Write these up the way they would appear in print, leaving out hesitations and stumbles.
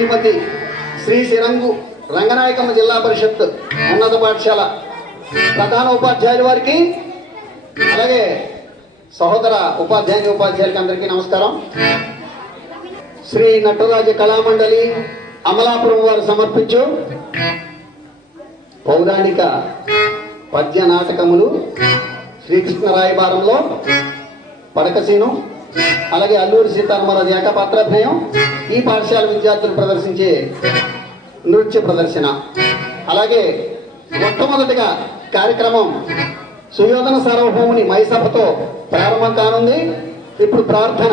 శ్రీమతి శ్రీ శ్రీరంగు రంగనాయకమ్మ జిల్లా పరిషత్ ఉన్నత పాఠశాల ప్రధాన ఉపాధ్యాయుల వారికి, అలాగే సహోదర ఉపాధ్యాయులకి అందరికీ నమస్కారం. శ్రీ నటరాజ కళామండలి అమలాపురం వారు సమర్పించు పౌరాణిక పద్య నాటకములు శ్రీకృష్ణ రాయబారంలో పడకసీను, అలాగే అల్లూరి సీతారామరాజు ఏకపాత్రాభినయం, ఈ పాఠశాల విద్యార్థులు ప్రదర్శించే నృత్య ప్రదర్శన. అలాగే మొట్టమొదటిగా కార్యక్రమం సుయోధన సార్వభౌముని మైసభతో ప్రారంభం కానుంది. ఇప్పుడు ప్రార్థన.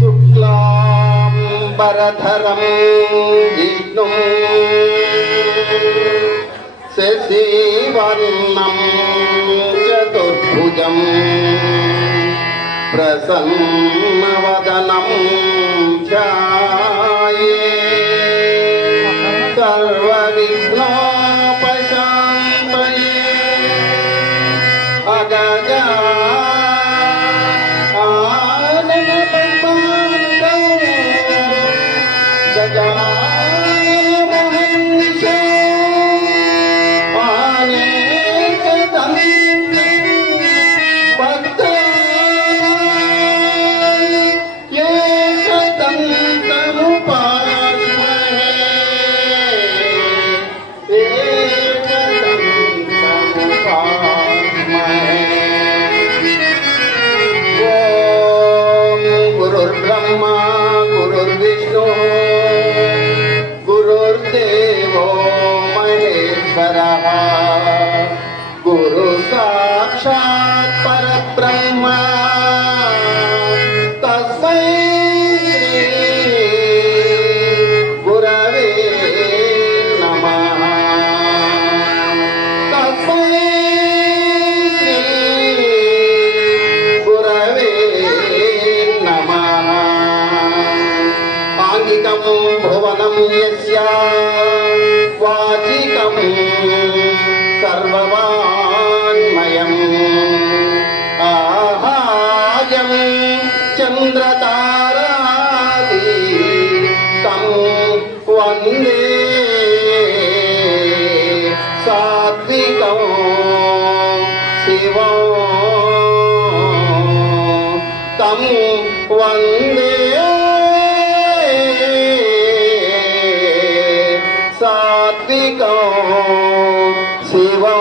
శుక్లాంబరధరం విష్ణుం శశివర్ణం చతుర్భుజం ప్రసన్నవదనం ధ్యాయేత్ సర్వవిఘ్నోపశాంతయే అగజా గురు సాక్షాత్ పరబ్రహ్మ తస్మై గురవే నమః. తస్మై గురవే నమః. ఆంగికం భువనం యస్య వాచికం సర్వవాన్మయం ఆహాయం చంద్రతారాది తం వందే సాత్వికం శివం తం వందే సాత్వికం శివం.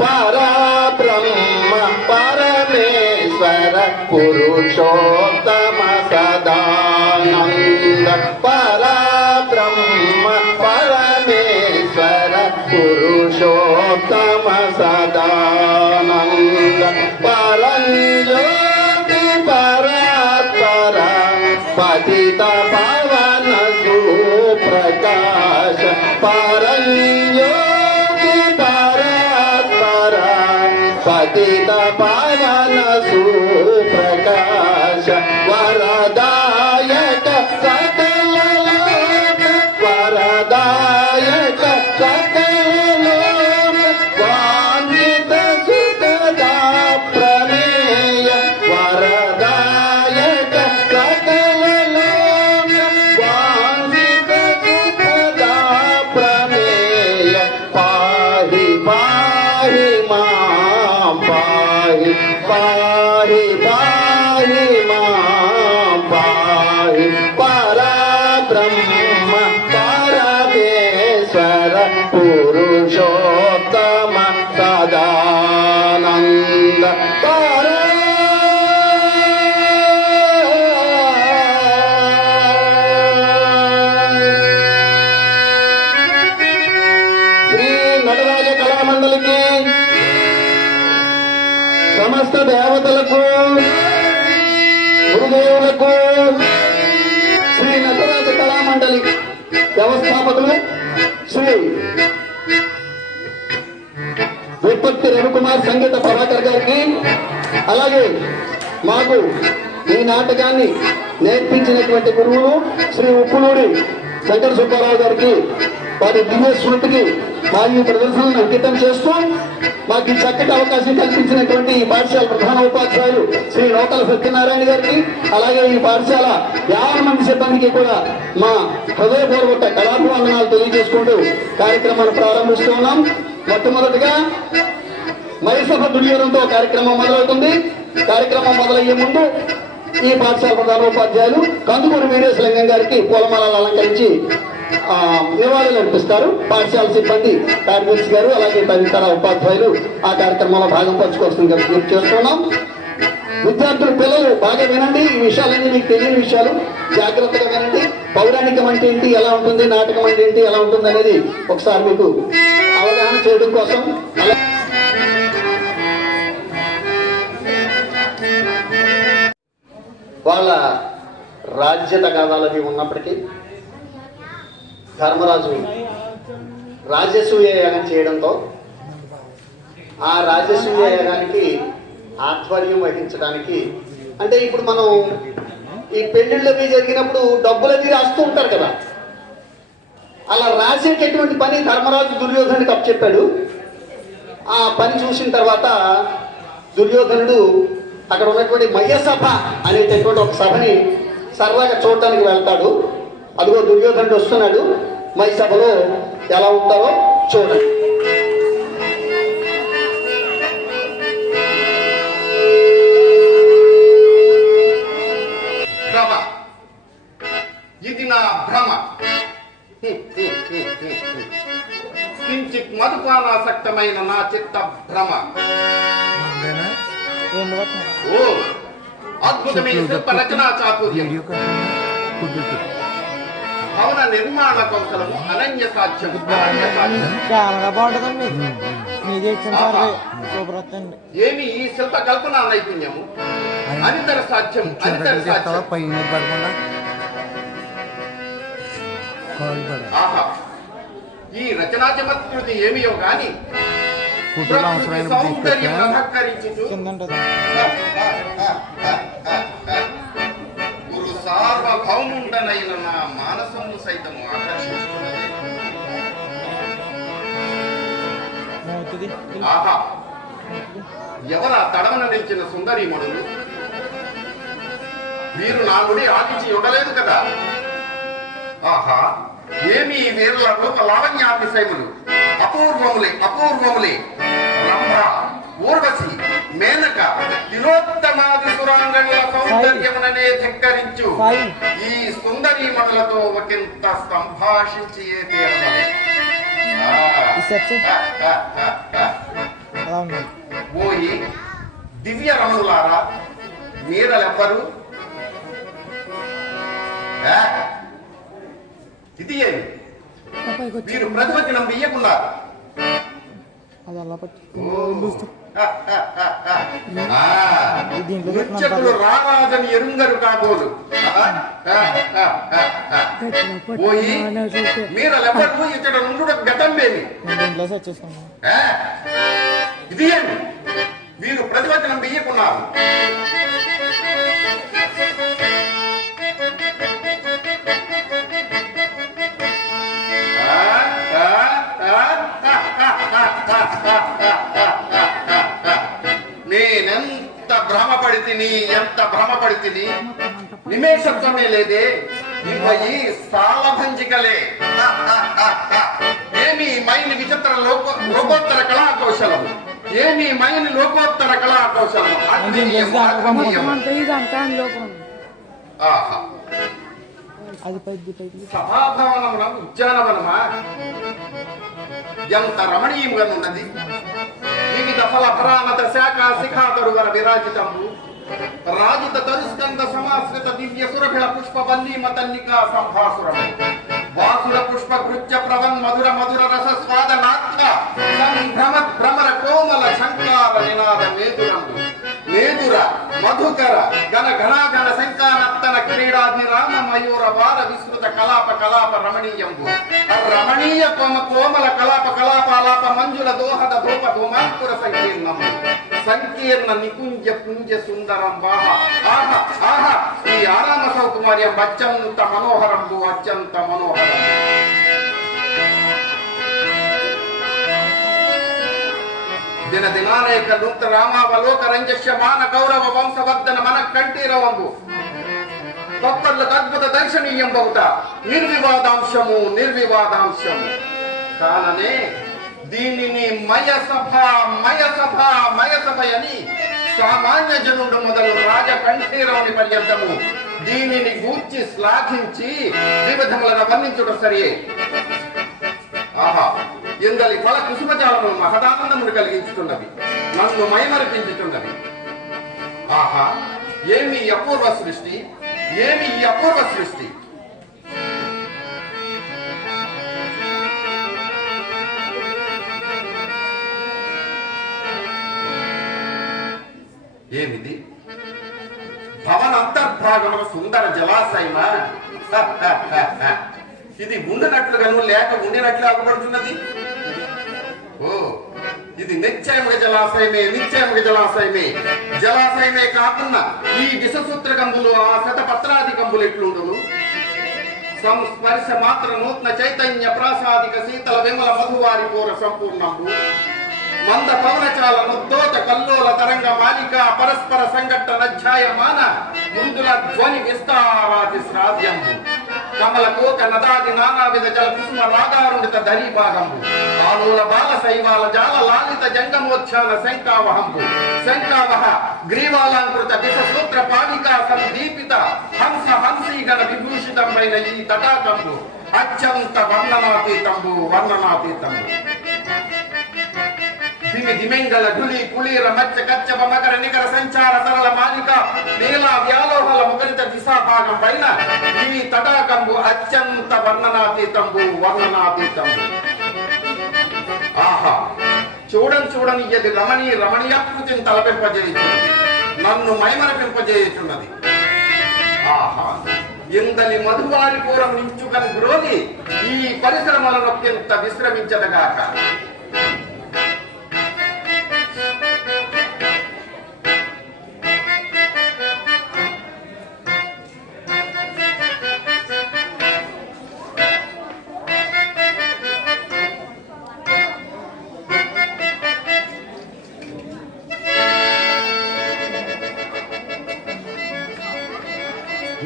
పరబ్రహ్మ పరమేశ్వర పురుషోత్తమ సదానంద. పరబ్రహ్మ పరమేశ్వర పురుషోత్తమ సదానంద. పరంజ్యోతి పరాత్పర పతిత పవన సుప్రకాశ. పరంజ్యోతి పరాత్పర పతిత పవన సుప్రకాశ. వరదాయక సకల లోక వరదాయక సకల లోక వాంఛిత సుఖదా ప్రమేయ. వరదాయక సకల లోక వాంఛిత సుఖదా ప్రమేయ. పాహి పాహి మాం పాహి పాహి పాహి మాం పాహి. పరబ్రహ్మ పరమేశ్వర పురుషోత్తమ సదానంద. శ్రీ నటరాజ కళామండలికి, సమస్త దేవతలకు, గురుదేవులకు, శ్రీ నటరాజ కళామండలి వ్యవస్థాపకులు శ్రీ విపత్తి రవికుమార్ సంగీత ప్రభాకర్ గారికి, అలాగే మాకు ఈ నాటకాన్ని నేర్పించినటువంటి గురువులు శ్రీ ఉప్పులూరి శంకర సుబ్బారావు గారికి, వారి దివ్య స్మృతికి వారి ప్రదర్శనను అంకితం చేస్తూ మాకు ఈ చక్కటి అవకాశం కల్పించినటువంటి ఈ పాఠశాల ప్రధాన ఉపాధ్యాయులు శ్రీ నూతల సత్యనారాయణ గారికి, అలాగే ఈ పాఠశాల 50 మంది సిబ్బందికి కూడా మా హృదయపూర్వక కళాభివందనాలు తెలియజేసుకుంటూ కార్యక్రమాన్ని ప్రారంభిస్తూ ఉన్నాం. మొట్టమొదటిగా మైసభ దుర్యోధంతో కార్యక్రమం మొదలవుతుంది. కార్యక్రమం మొదలయ్యే ముందు ఈ పాఠశాల ప్రధానోపాధ్యాయులు కందుకూరి వీరేశలింగం గారికి పూలమాలలు అలంకరించి నివాళులు అర్పిస్తారు. పాఠశాల సిబ్బంది కార్యదర్శి గారు అలాగే తదితర ఉపాధ్యాయులు ఆ కార్యక్రమంలో భాగం పంచుకోవాల్సింది విజ్ఞప్తి చేస్తున్నాం. విద్యార్థులు పిల్లలు బాగా వినండి. ఈ విషయాలన్నీ మీకు తెలియని విషయాలు జాగ్రత్తగా వినండి. పౌరాణికం అంటే ఏంటి, ఎలా ఉంటుంది, నాటకం అంటే ఏంటి, ఎలా ఉంటుంది అనేది ఒకసారి మీకు అవగాహన చేయడం కోసం వాళ్ళ రాజ్య తగాదాలవి ఉన్నప్పటికీ ధర్మరాజు రాజసూయ యాగం చేయడంతో ఆ రాజసూయ యాగానికి ఆధ్వర్యం వహించడానికి, అంటే ఇప్పుడు మనం ఈ పెళ్లిళ్ళవి జరిగినప్పుడు డబ్బులవి రాస్తూ ఉంటారు కదా, అలా రాసేటటువంటి పని ధర్మరాజు దుర్యోధనుడికి అప్పచెప్పాడు. ఆ పని చూసిన తర్వాత దుర్యోధనుడు అక్కడ ఉన్నటువంటి మయసభ అనేటటువంటి ఒక సభని సరదాగా చూడటానికి వెళ్తాడు. అదిగో దుర్యోధనుడు వస్తున్నాడు. మై సభలో ఎలా ఉంటారో చూడండి. ఇది నా భ్రమ. కించిత్ మధుపానాసక్తమైన నా చిత్త భ్రమ. ఓ అద్భుతమైన శిల్ప రచనా చాతుర్యం, భవన నిర్మాణ కౌశలము అనన్య సాధ్యం. చాలా బాగుంటుందండి. ఏమి ఈ శిల్ప కల్పన నైపుణ్యము, అనితర సాధ్యం, అనితర సాధ్యం. ఆహా, ఈ రచనా చమత్కృతి ఏమియో గాని సౌందర్యం అలంకరించుచు గురు సార్వభౌముండనైన నా మానసము సైతము ఆకర్షించుకున్నది. ఆహా, ఎవరా తడవన నిలిచిన సుందరీమణులు? వీరు నా గుడి ఆకించి ఉండలేదు కదా. ఆహా, ఏమి వీరుల రూప లావణ్యాతిశయములు! అపూర్వములే అపూర్వములే. రంభ, ఊర్వశి, మేనక, తిలోత్తమాది సురాంగణుల సౌందర్యముననే ధిక్కరించు ఈ సుందరీమణులతో ఒకంత సంభాషించి ఓయి దివ్య రమణులారా, మీరలెవ్వరు? ఇది ఏమి? మీరు ప్రతివచనం ఇయ్యకుండా ముచ్చకులు రారాజని ఎరుంగరు కాబోలు. పోయి మీరలెవ్వరు ఇతడు నుండు గతంబేమి? ఇది ఏమి? మీరు ప్రతివచనం ఇయ్యకున్నారు. నేనెంత భ్రమపడితిని, ఎంత భ్రమపడితిని, నిమేషత్వమే లేదే. ఇవ ఈ సాలభంజికలే. ఏమి మైని విచిత్ర లోకోత్తర కళా కౌశలం, ఏమి మైని లోకోత్తర కళా కౌశలం. ఆహా, సభాభవనమున ఉద్యానవనమా ఎంత రమణీయంగా ఉన్నది. వివిధ ఫలఫరానత శాఖ శిఖాతరువర విరాజితము రాజిత తరుస్కంద సమాశ్రిత దివ్య సురభిళ పుష్ప వల్లీమతన్నికా సంభాసురము వాసుర పుష్ప కృత్య ప్రవన్ మధుర మధుర రస స్వాద నాథ సంభ్రమ భ్రమర కోమల శంకార నినాద మేదురము మేదుర మధుకర గణ ఘనాఘన శంకానత్తన క్రీడాది రామ మయూర వార విస్తృత కలాప కలాప రమణీయంబు రమణీయ కోమల కలాప కలాపాలాప మంజుల దోహద ధూప ధూమాంకుర సంకీర్ణము సంకీర్ణ నికుంజ పుంజ సుందరం వాహ ఆహ ఆహ ఈ ఆరామ సౌకుమార్యం అత్యంత మనోహరంబు అత్యంత మనోహరం. దినదినానేక నూత రామావలోక రంజస్యమాన కౌరవ వంశవర్ధన మన కంఠీరవంబు భక్తులకు అద్భుత దర్శనీయం బహుట నిర్వివాదాంశము కాననే దీనిని మయసభ అని సామాన్య జనుడు మొదలు రాజ కంఠీరవుని పర్యంతము దీనిని గూర్చి శ్లాఘించి వివిధములను వర్ణించుట సరియే. ఆహా, ఇందలి ఫల కుసుమజాలను మహదానందమును కలిగించుతున్నవి, నన్ను మైమరిపించుతున్నవి. ఆహా, ఏమి అపూర్వ సృష్టి, ఏమి అపూర్వ సృష్టి! ఏమిది? భవన అంతర్భాగమున సుందర జలాశయమా? ఇది ఉండినట్లుగాను లేక ఉండినట్లు అగుపడుతున్నది. ఓ, ఇది నిశ్చయముగా జలాశయమే కాకుండా ఈ విషసూత్ర గంబులు ఆ శతపత్రాది గంబులు ఎట్లుండును? సంస్పర్శ మాత్ర నూతన చైతన్య ప్రాసాదిక శీతల విమల మధువారి పూర సంపూర్ణంబు మంద పవనచాల ముద్దోత కల్లోల తరంగ మాలిక పరస్పర సంఘటన ఛాయమాన ముందుల ధ్వని విస్తారాది శ్రావ్యంబు కమల కోక నదాది నానావిధ జల కుసుమ రాగారుణిత ధరీ భాగంబు ఆలోల బాల శైవాల జాల లాలిత జంగమోచ్ఛాన శంకావహ గ్రీవాలంకృత దిశ సూత్ర పావికా సందీపిత హంసీగణ విభూషితమైన ఈ తటాకంబు అత్యంత వర్ణనాతీతంబు దిమెంగళ ఢులి కులీర మత్స్య కచ్చప మకర నికర సంచార తరల మాలిక నీల వ్యాలోహల ముఖరిత దిశాభాగం పైన ఈ తటాకంబు అత్యంత వర్ణనాతీతంబు ఆహా, చూడని ఇది రమణీయాకృతిని తలపింపజేయుచున్నది, నన్ను మైమరపింపజేయుచున్నది. ఆహా, ఇందలి మధువారి పూరం నించుకని గ్రోలి ఈ పరిశ్రమలను అత్యంత విశ్రమించదగాక.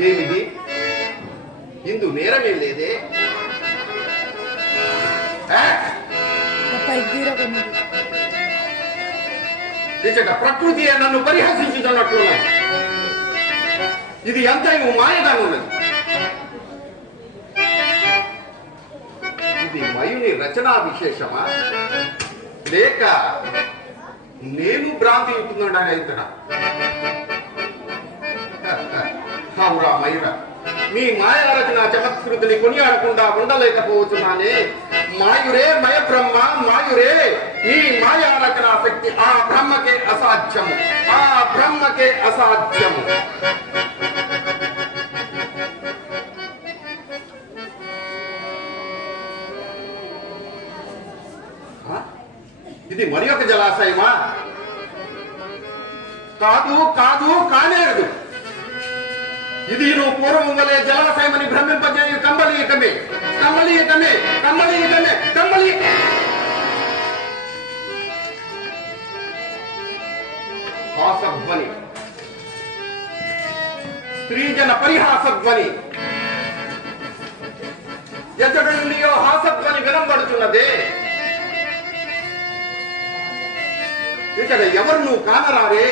ఏమిది? ఇందు నేరమే లేదే. ప్రకృతి నన్ను పరిహసించుతున్నట్లున్నది. ఇది ఎంతైనా మాయగా ఉన్నది. ఇది మయుని రచనా విశేషమా లేక నేను భ్రాంతి ఉంటున్నాడా? ఇతర అవురా మయూరా, మీ మాయారచన చమత్కృతిని కొనియాడకుండా ఉండలేకపోతున్నానే. మాయురే మయ బ్రహ్మ, మాయురే నీ మాయారచన శక్తి ఆ బ్రహ్మకే అసాధ్యము. ఇది మరి ఒక జలాశయమా? కానేరదు. ఇది నువ్వు పూర్వం వలె జలాశయమని భ్రమింపజేయు కంబళీయకమే. హాసధ్వని, స్త్రీజన పరిహాసధ్వని, ఎచ్చడు నుండియో హాసధ్వని వినబడుతున్నదే. ఇక్కడ ఎవరు నువ్వు కానరారే?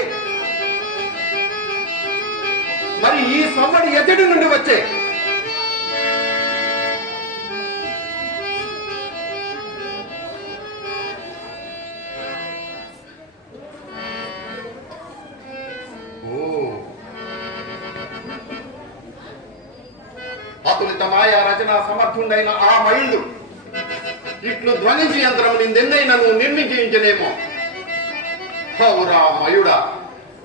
మరి ఈ సవ్వడి ఎద్దడి నుండి వచ్చే? అతులిత మాయా రచన సమర్థుడైన ఆ మయుడు ఇట్లు ధ్వనించి యంత్రం నిందెన్నైనా నువ్వు నిర్మించేమో. హౌరా మయుడా,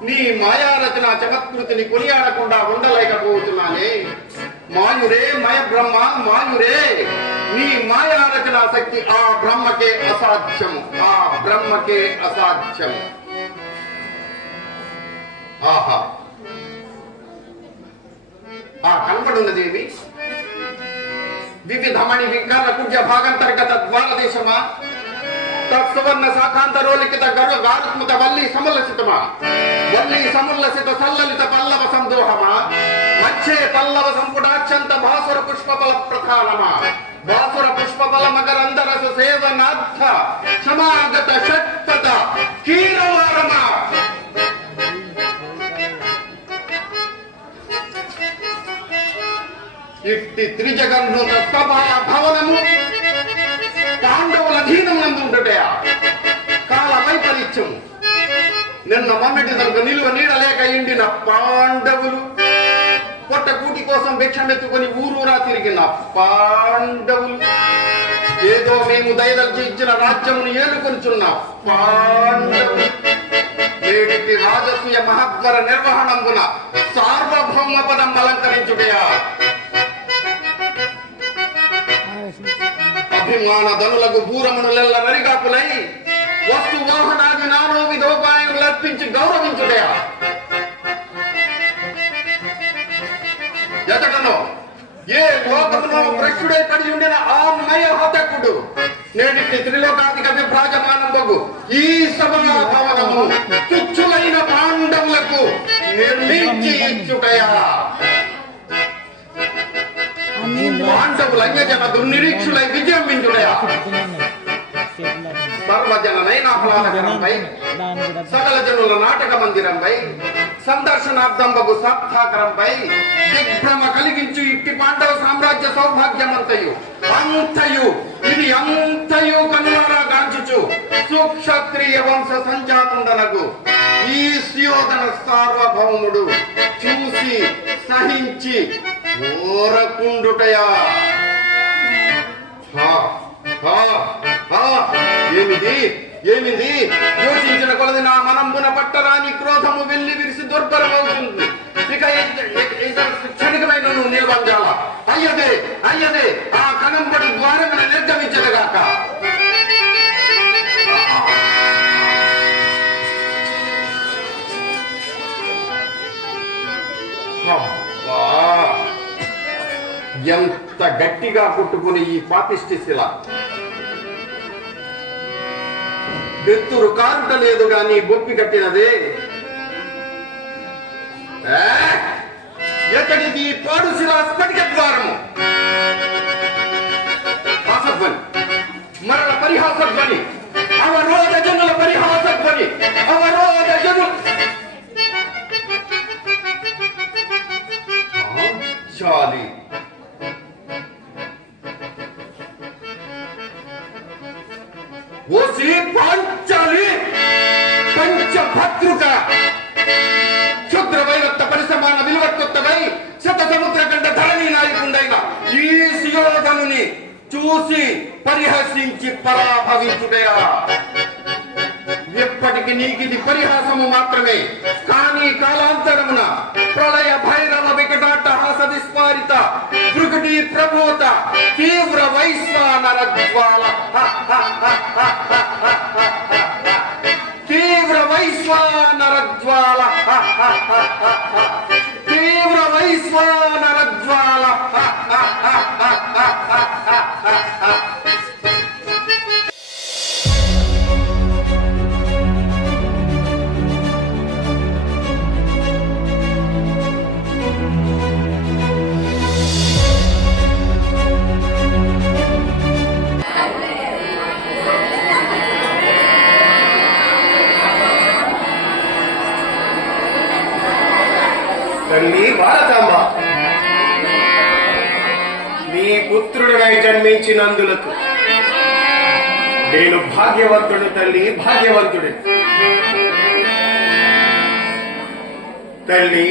నీ మాయారచన చమత్కృతిని కొనియాడకుండా ఉండలేకపోతున్నానే. మాయురే మయ బ్రహ్మ, మాయురే నీ మాయారచన శక్తి ఆ బ్రహ్మకే అసాధ్యము. ఆహా, ఆ కనపడున్నదేమి? వివిధమణి వికర్ణ కుడ్య భాగంతర్గత ద్వారదేశమా? తత్సువర్ణ శాఖాంతరోలిఖిత గర్వ గారుత్మత వల్లి సముల్లసితమా వల్లి సముల్లసిత సల్లలిత పల్లవ సందోహమా మధ్యే పల్లవ సంపుటాక్షంత భాసుర పుష్పబల ప్రధానమా భాసుర పుష్పబల మకరందరసు సేవనార్థ సమాగత షట్పద కీరవారమా ఇట్టి త్రిజగన్నుత సభా భవనము పాండవుల అధీనమునందుండుటయా కాల వైపరీత్యము నిన్న మొన్నటి తనకు నిలువ నీడలేక ఎండిన పాండవులు పొట్టకూటి కోసం భిక్షమెత్తుకొని ఊరూరా తిరిగిన పాండవులు ఏదో మేము దయదల్చి ఇచ్చిన రాజ్యమును ఏలుకొంచున్న పాండవులు నేటి రాజసూయ మహద్వర నిర్వహణంబున సార్వభౌమ పదం అలంకరించుటయా అభిమాన ధనులకు భూరమునులెల్ల నరిగాపులై వస్తు వాహనాది నానో విధోపాయములు అర్పించి గౌరవించుటయా ఎతకనో ఏ లోకములో భ్రష్టుడై పడి ఉండిన ఆ మయ హతకుడు నేటి త్రిలోకాధిక విభ్రాజమానంబగు ఈ సభా భవనము తుచ్చులైన పాండవులకు నిర్మించి ఇచ్చుటయా పాండవుల అన్యజన దుర్నిరీక్షులై విజృంభించుటయా సర్వజన నయనాహ్లాదకరంపై సకల జనుల నాటక మందిరంపై సందర్శనార్థంబగు సప్తాకరంపై దిగ్భ్రమ కలిగించు ఇట్టి పాండవ సామ్రాజ్య సౌభాగ్యమంతయు అంతయు ఇది అంతయు కనులారా గాంచుచు సుక్షత్రియ వంశ సంజాతుండనగు ఈ సుయోధన సార్వభౌముడు చూసి సహించి ఓరకుండుటయా ఏమిది ఏమిది యోచించిన కొలది నా మనంబున పట్టరాని క్రోధము వెళ్ళి విరిసి దుర్భరమవుతుంది ఇక క్షణికమైన నువ్వు నిలబంగాల అయ్యదే అయ్యదే ఆ కనంబడి ద్వారమున నిర్గమించదగాక ఎంత గట్టిగా కొట్టుకుని ఈ పాపిష్టి శిల బెత్తురు కారుట లేదు గాని బొప్పి కట్టినదే ఎక్కడిది పాడు శిల స్ఫటిక ద్వారము హాసధ్వని మరణ పరిహాసధ్వని అవరోధ జనుల పరిహాసధ్వని అవరోధ జనుల చాలి ఓసి పాంచాలి పంచభద్రుక క్షుద్ర వైరత్త పరిసమాన విలువత్వై శత సముద్ర కంట ధరణి నాయకుండైన ఈ సుయోధనుని చూసి పరిహసించి పరాభవించుటయా ఎప్పటికి నీకిది పరిహాసము మాత్రమే కానీ కాలాంతరమున ప్రళయ భైరవ వికటాట హాస విస్ఫారిత భృగుటి ప్రబోత తీవ్ర వైశ్వానర జ్వాల తీవ్ర వైశ్వానర జ్వాల తీవ్ర వైశ్వానర జ్వాల తల్లి భారతాంబ, నీ పుత్రుడినై జన్మించినందులకు నేను భాగ్యవంతుడు తల్లి, భాగ్యవంతుడే. తల్లి,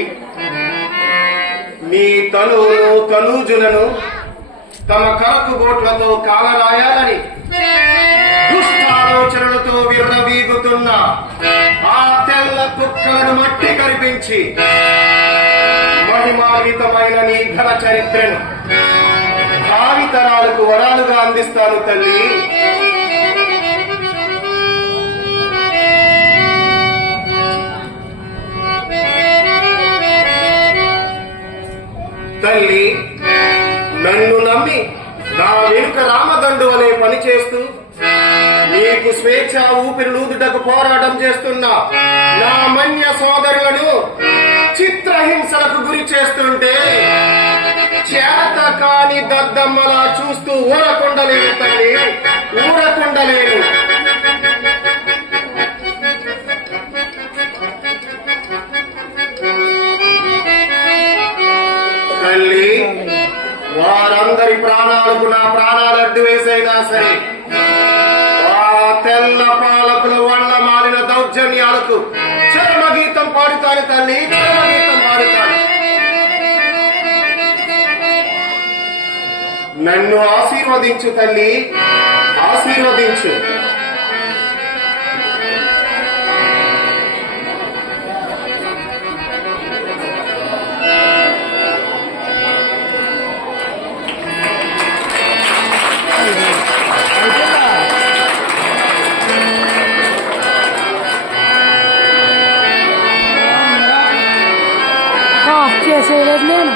నీ తనువును తనూజులను తమ కరకుగోట్లతో కాలరాయాలని దుష్టాలోచనలతో విర్రవీగుతున్న ఆ తెల్ల కుక్కలను మట్టి కరిపించి మహిమాన్వితమైన నీ ఘన చరిత్రను భావితరాలకు వరాలుగా అందిస్తాను తల్లి. తల్లి, నన్ను నమ్మి నా వెనుక రామదండు అనే పని చేస్తూ నీ మీకు స్వేచ్ఛ ఊపిరిలూదుటకు పోరాటం చేస్తున్న నా మన్య సోదరులను చిత్రహింసలకు గురి చేస్తుంటే చేత కాని దద్దమ్మలా చూస్తూ ఊరకుండలేను తల్లి, ఊరకుండలేను. తల్లి, వారందరి ప్రాణాలకు నా ప్రాణాలు అడ్డు వేసైనా సరే ఆ తెల్ల పాలకుల వల్ల మారిన దౌర్జన్యాలకు చరమగీతం పాడుతాను తల్లి, చరమగీతం పాడుతాను. నన్ను ఆశీర్వదించు తల్లి, ఆశీర్వదించు. చేసేది నేను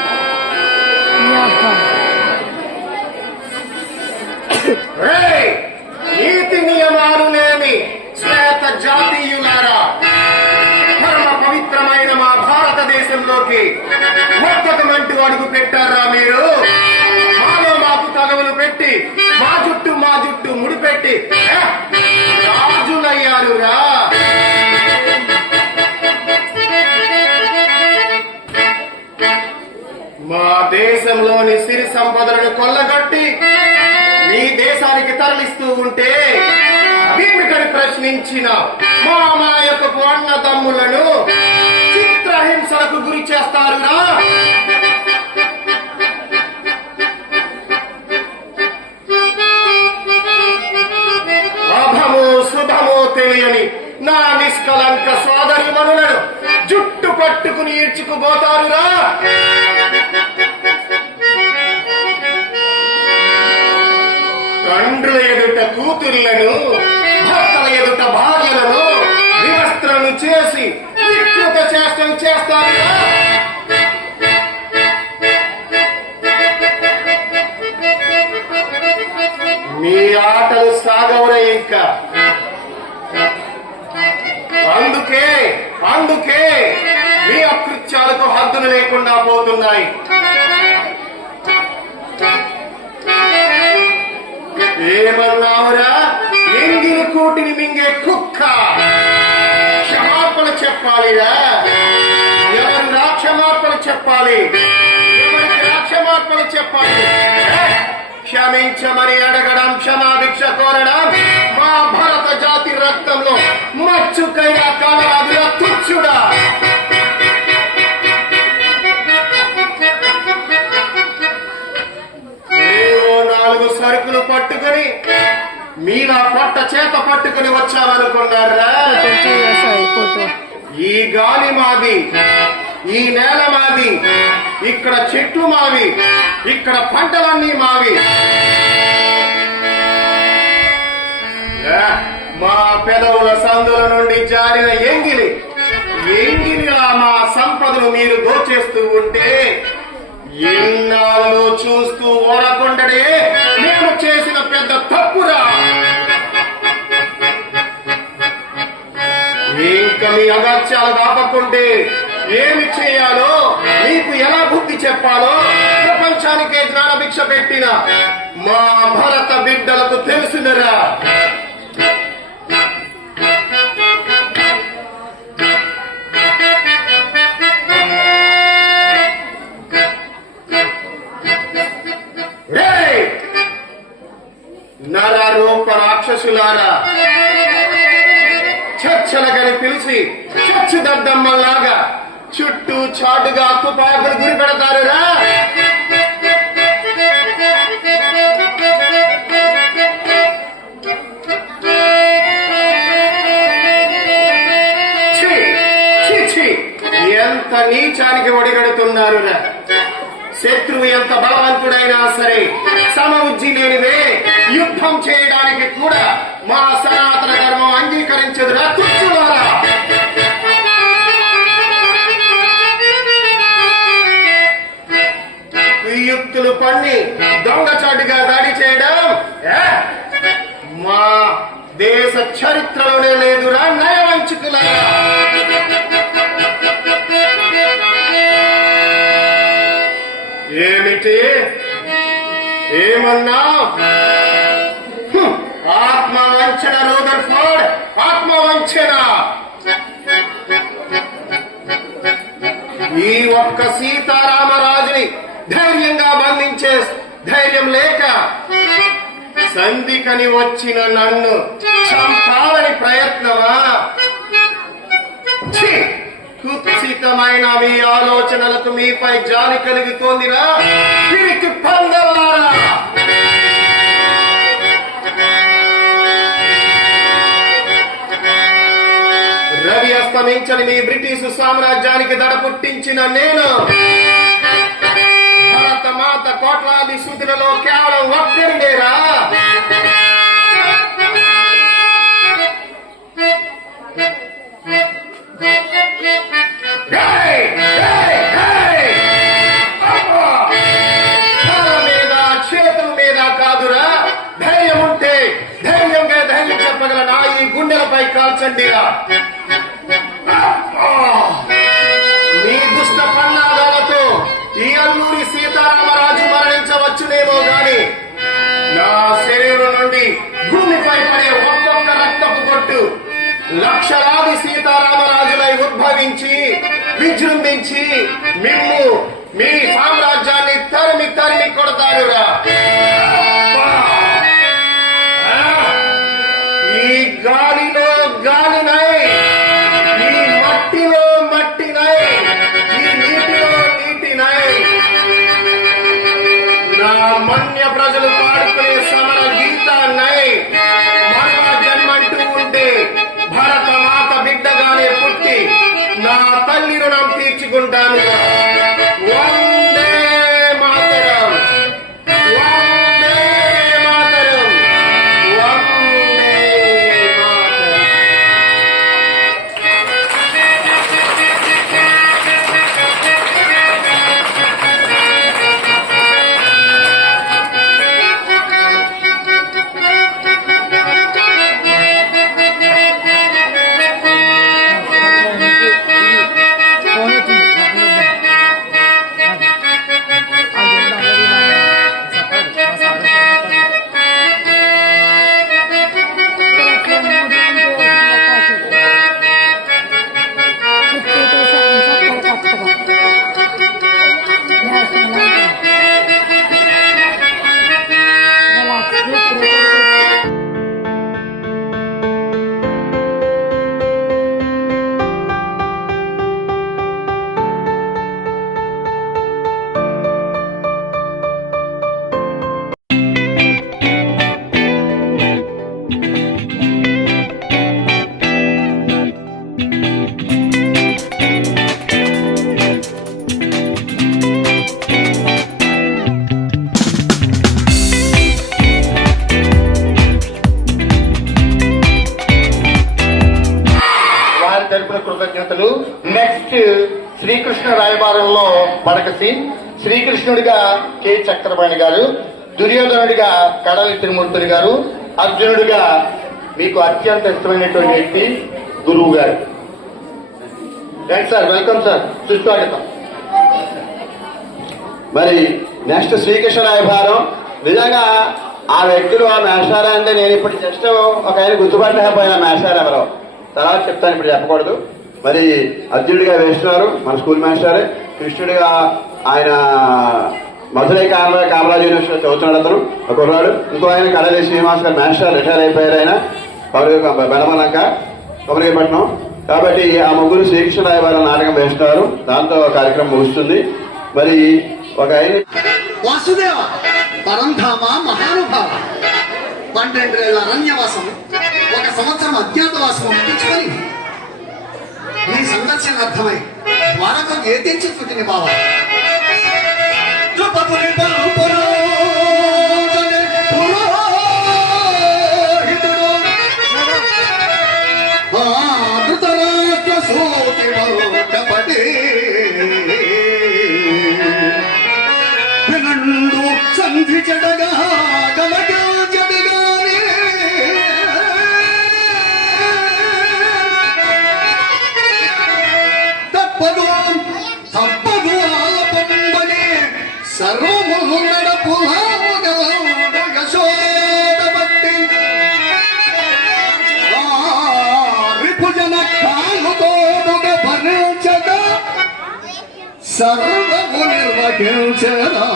నీతి నియమాలు లేని శ్వేత జాతీయులారా, పరమ పవిత్రమైన మా భారతదేశంలోకి మొత్తమంటూ అడుగు పెట్టారా మీరు? మాలో మాకు తగవులు పెట్టి మా జుట్టు ముడిపెట్టి రాజులయ్యారురా. మా దేశంలోని సిరి సంపదలను కొల్లగొట్టి మీ దేశానికి తరలిస్తూ ఉంటే అదేమిటని ప్రశ్నించిన మా నాయకపు అన్నదమ్ములను చిత్రహింసలకు గురి చేస్తారురా. అభము శుభము తెలియని నా నిష్కలంక సోదరి మనులను జుట్టు పట్టుకుని ఈడ్చుకుపోతారురా. తండ్రుల ఎదుట కూతుర్లను, భర్తల ఎదుట భార్యలను వివస్త్రను చేసి వికృత చేష్టలు చేస్తారురా. మీ ఆటలు సాగవురా ఇంకా. అందుకే మీ అకృత్యాలకు హద్దులు లేకుండా పోతున్నాయి. ఏమన్నావురా? ఎంగిలి కూటిని మింగే కుక్క. క్షమాపణ చెప్పాలిరా. ఎవరు క్షమాపణ చెప్పాలి? క్షమాపణ చెప్పాలి. క్షమించమని అడగడం, క్షమాభిక్ష కోరడం మా భారత జాతి రక్తంలో మచ్చుకైన కాలరాదుల తుచ్చుడా. ఏవో 4 సరుకులు పట్టుకుని మీలా పొట్ట చేత పట్టుకుని వచ్చామనుకున్నారా? ఈ గాలి మాది, ఈ నేల మాది, ఇక్కడ చెట్లు మావి, ఇక్కడ పంటలన్నీ మావి. మా పెదవుల సందుల నుండి జారిన ఎంగిలిలా మా సంపదను మీరు దోచేస్తూ ఉంటే ఎన్నాళ్ళు చూస్తూ ఓడకుండడే మేము చేసిన పెద్ద తప్పురా. ఇంకా మీ అగత్యాలు దాపకుంటే ఏమి చేయాలో, మీకు ఎలా బుద్ధి చెప్పాలో ప్రపంచానికే జ్ఞానభిక్ష పెట్టిన మా భరత బిడ్డలకు తెలుసునరా. నర రూప రాక్షసులారా, చర్చలగని పిలిచి చచ్చు దద్దమ్మల్లాగా చుట్టూ చాటుగా తుపాకులు గురి పెడతారురా. ఎంత నీచానికి ఒడిగడుతున్నారురా. శత్రువు ఎంత బలవంతుడైనా సరే సమబుద్ధి లేనిదే యుద్ధం చేయడానికి కూడా మా సనాతన ధర్మం అంగీకరించదురా. తుచ్చులారా, యుక్తులు పన్ని దొంగచాటుగా దాడి చేయడం మా దేశ అయితే ఏమన్నా ఆత్మవంచన రూదర్ఫోర్డ్, ఆత్మవంచన. ఈ ఒక్క సీతారామరాజుని ధైర్యంగా బంధించే ధైర్యం లేక సంధికని వచ్చిన నన్ను చంపాలని ప్రయత్నమా? కుత్సితమైన మీ ఆలోచనలకు మీపై జాలి కలుగుతోందిరా తిరిగి పందలారా. రవి అస్తమించని మీ బ్రిటిషు సామ్రాజ్యానికి దడ పుట్టించిన నేను భారత మాత కోట్లాది సుతులలో కేవలం ఒక్కరినేరా. చేతుల మీద కాదురా, ధైర్యం ఉంటే ధైర్యంగా ధైర్యం చెప్పగల నా ఈ గుండెలపై కాల్చండిరా. మీ దుష్ట పన్నాదాలతో ఈ అల్లూరి సీతారామరాజు మరణించవచ్చునేమో గాని నా శరీరం నుండి భూమిపై పడే ఒక్కొక్క రక్తపు కొట్టు లక్షలాది సీతారామరాజులై ఉద్భవించి విజృంభించి మిమ్ము మీ సామ్రాజ్యాన్ని తరిమి తరిమి కొడతారురా. ఈ గాలిలో గాలినై, ఈ మట్టిలో మట్టినై, ఈ నీటిలో నీటినై నా మన్య ప్రజలు పాడుకునే సమర గీతాన్నై మరణ జన్మంటూ ఉంటే భరత మాత బిడ్డగానే పుట్టి నా తల్లి రుణం తీర్చుకుంటాను. వందే మాతరం, వందే మాతరం, వందే మాతరం. కృతజ్ఞతలు. నెక్స్ట్ శ్రీకృష్ణ రాయబారంలో పడకసి శ్రీకృష్ణుడిగా కె చక్రపాణి గారు, దుర్యోధనుడిగా కడలి తిరుమూర్తులు గారు, అర్జునుడిగా మీకు అత్యంత ఇష్టమైనటువంటి వ్యక్తి గురువు గారు. థ్యాంక్స్ సార్, వెల్కమ్ సార్, సుస్వాగతం. మరి నెక్స్ట్ శ్రీకృష్ణ రాయబారం. నిజంగా ఆ వ్యక్తులు ఆ మేషారా అంటే నేను ఇప్పుడు జస్ట్ ఒక ఆయన గుర్తుపట్టలేకపోయినా మేషారు ఎవరో, తర్వాత చెప్తాను, ఇప్పుడు చెప్పకూడదు. మరి అర్జునుడిగా వేస్తున్నారు మన స్కూల్ మాస్టారే, కృష్ణుడిగా ఆయన మధురై కామరాజు యూనివర్సిటీలో చదువుతున్నాడు అతను ఒక కుర్రాడు. ఇంకో ఆయన కడలి శ్రీనివాస్ గారు మాస్టర్ రిటైర్ అయిపోయారు, ఆయన బెడమలంక కొమరపట్నం. కాబట్టి ఆ ముగ్గురు శ్రీకృష్ణ రాయబారం నాటకం వేస్తున్నారు, దాంతో కార్యక్రమం ముగుస్తుంది. మరి ఒక ఆయన వాసుదేవ పరంధామ మహానుభావ 12 ఏళ్ల అరణ్యవాసం, 1 సంవత్సరం అజ్ఞాతవాసం ముగించుకొని నీ సందర్శనార్థమై ద్వారకం ఏతించి చుట్టిన బావ సంధి చెడగా గమగా జడిగానే తప్పదు తప్పదు ఆపంబనే సర్వము పులాముగలౌడు యశోదమట్టి రిపుజన కాలుతోడుగా భరించగా సర్వము నిర్వహించరా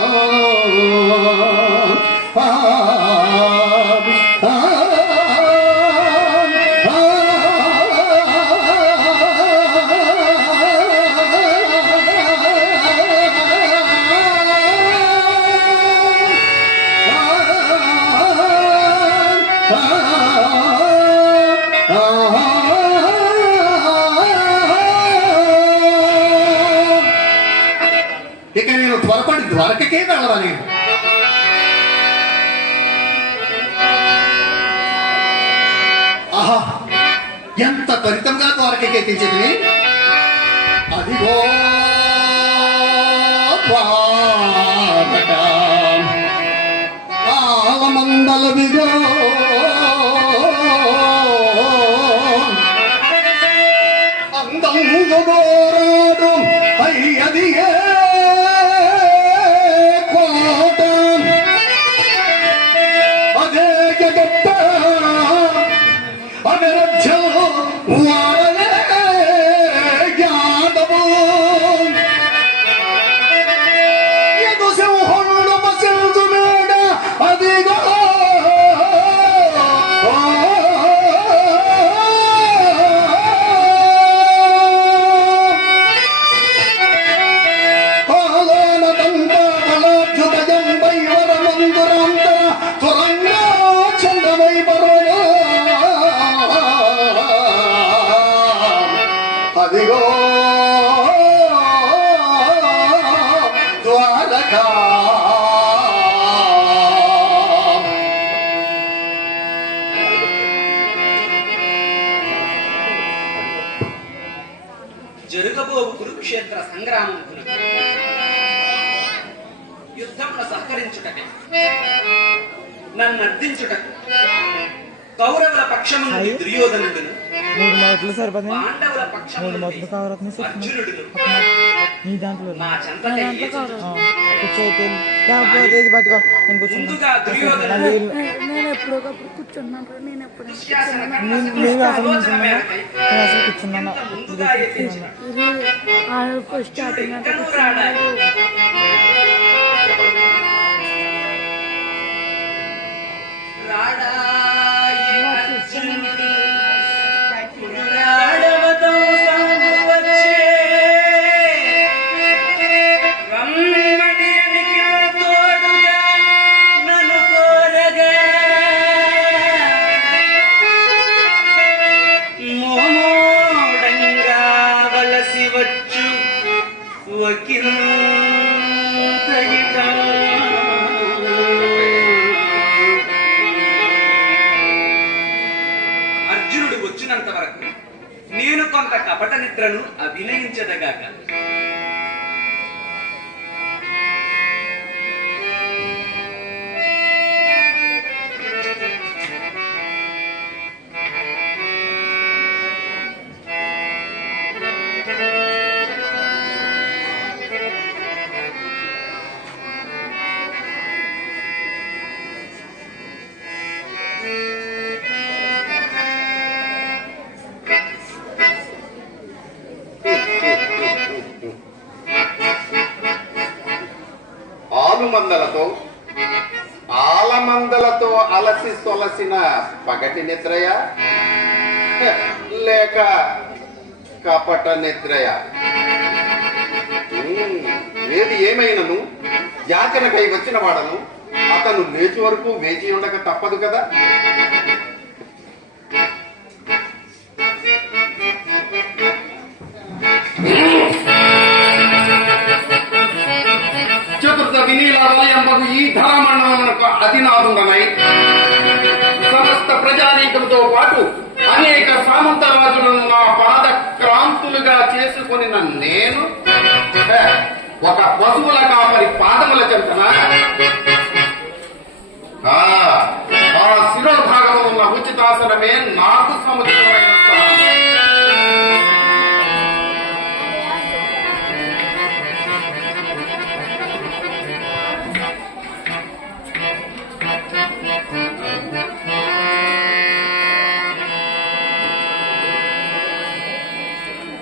ఇక నేను త్వరపడి ద్వారకకే వెళ్ళవాలి. ఆహా, ఎంత త్వరితంగా ద్వారకకి ఎక్కించేది. అదిగో ద్వారక ఆలమందలదిగో అందంగోరాడు అయ్యది కోట అదే జగత్త అవిరజ్యం వారలే యాదవు ఎదు సింహుడు పసించునాడ అదిగో అదిగో ద్వారకా జరుగబోవు కురుక్షేత్ర సంగ్రామమున యుద్ధమున సహకరించుటకే నన్ను అర్థించుటకు కౌరవుల పక్షమును దుర్యోధనుడును మూడు మొదలు సరిపోతుంది. పాండవుల మూడు పక్షమును మొదలు కావరత్ని అర్జునుడును నీ దాంట్లో నా చెంతనే కూర్చోయితే ఇది పట్టుకో నేను కూర్చున్నా. ముందుగా దుర్యోధనుడు నేను ఎప్పుడోకప్పుడు కూర్చున్నాను. నేను ఎప్పుడు దుశ్శాసన నేను అసలు ఆలోచన మేరకై నేను అసలు కూర్చున్నాను. ముందుగా ఎత్తించిన ఇది స్టార్టింగ్ అంటే ఇక్కడను రాడాయి. రాడాయి అర్జునుడు రాడవతం సంవచ్చే రమ్మడి అనికి తోడుగా నన్ను కోరగా మోమోడంగా వలసి వచ్చు అర్జునుడు వచ్చినంత వరకు నేను కొంత కపట నిద్రను అభినయించదగాక. ఆలమందలతో అలసి సొలసిన పగటి నిద్రయ లేక కపట నిద్రయ? ఏది ఏమైనను యాచనకై వచ్చిన వాడను అతను లేచి వరకు వేచి ఉండక తప్పదు కదా. చతుర్థ వినీల వలయంబగు ఈ ధరమండలమునకు అధినాథుడనై సమస్త ప్రజానీకంతో పాటు అనేక సామంత రాజులను నా పాద క్రాంతులుగా చేసుకుని నేను ఒక పశువుల కాపరి పాదముల చెంతన ఆ శిరోభాగంలో ఉన్న ఉచితాసనమే నాకు సముచితమైన స్థానం.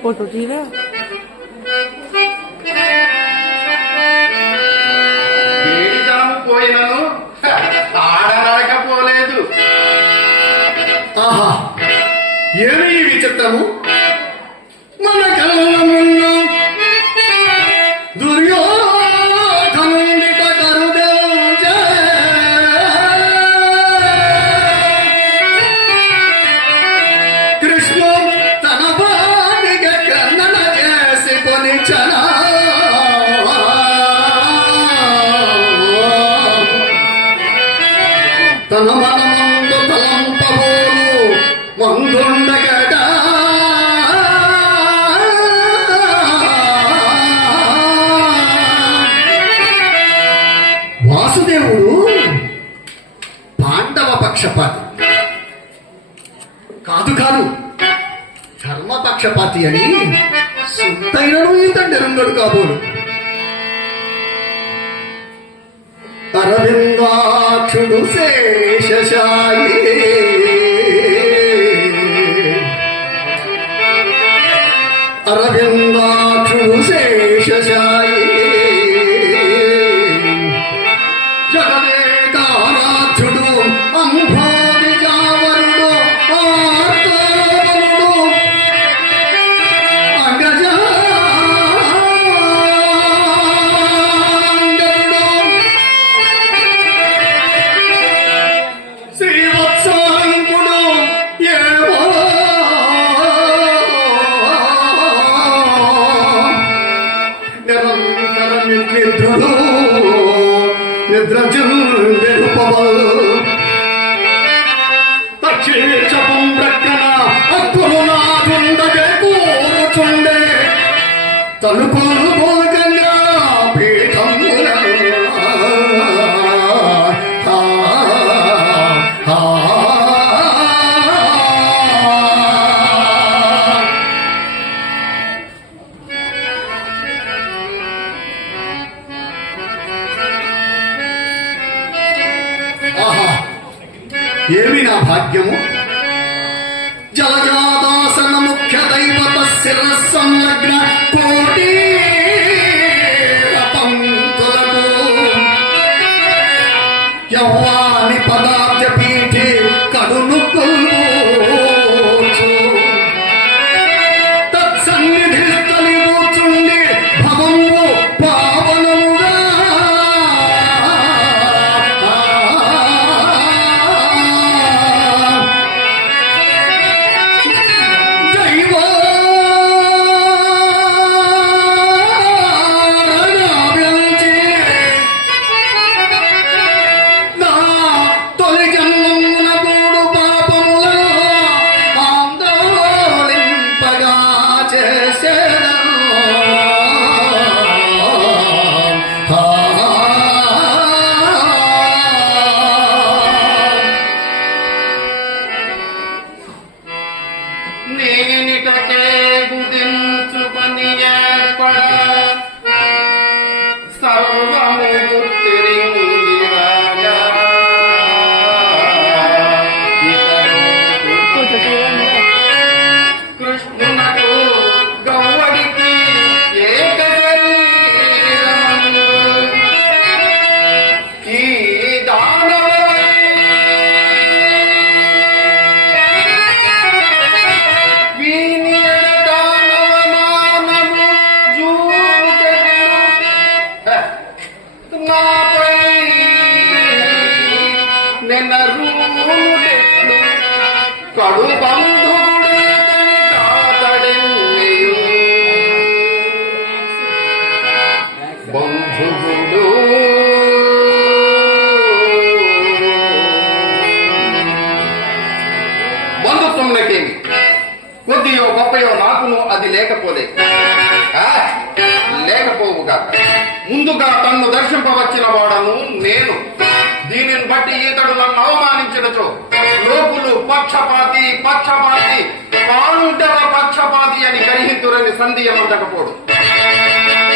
फोटो తీరా వేడిదనము పోయినను ఆడనడకపోలేదు. ఆహా, ఏమి ఈ విచిత్రము! మన కళ్ళమున్న దుర్యోధనునిట కరుణించే కృష్ణుడు తన భార్యగా కన్నడ చేసి కొనిచనా తన మనమందు తలంపబోలు మందుండగట వాసుదేవుడు పాండవ పక్షపాతి కాదు కాదు, ధర్మ పక్షపాతి అని సుత్తైనను ఈతండెరుంగడు కాబోలు. అరవిందాక్షుడు శేషశాయి అరవిందాక్షుడు శేషశాయి జగదేకారాధ్యుడు అంభోగి జావరుడు ఆర్తోబలుడు అంగజాంగరుడు శ్రీవత్సాంకుడు ఏవో నిరంతర నిద్రుడు నిద్రజుండెరుపవలు పక్షేక్షపం ప్రక్కన అక్కులు నాదుండగే కూర్చుండే తలుపులు పోగంగా పీఠముల ఏమి నా భాగ్యము! జలజాదాసన ముఖ్య దైవత శిరస్సంలగ్న కోటి పంతులకు యవ్వాని పదాబ్జ పీఠి కడును తత్సన్నిధి తలి కూర్చుండి భవంబు పావనముగా నేనిటకే గుదించుకొని ఏర్పడ సర్వము గుర్తిరిందిరాగా फोटो తీరా కృష్ణునకు గౌవడికి ఏక శరీరము. ఈ దానవ వీని దానవ మానము జూటెను నాపై నెనరులెట్లు కడు బంధువుడు కాతడెన్నెయు బంధువుడు బంధుత్వంలోకేమి కొద్దియో గొప్పయో నాకును అది లేకపోలే లేకపోవుగా. ముందుగా తన్ను దర్శింపవచ్చిన వాడను నేను. దీనిని బట్టి ఈతడు నన్ను అవమానించినచో లోకులు పక్షపాతి పక్షపాతి పాండవ పక్షపాతి అని గ్రహితురని సందేహముండకపోడు.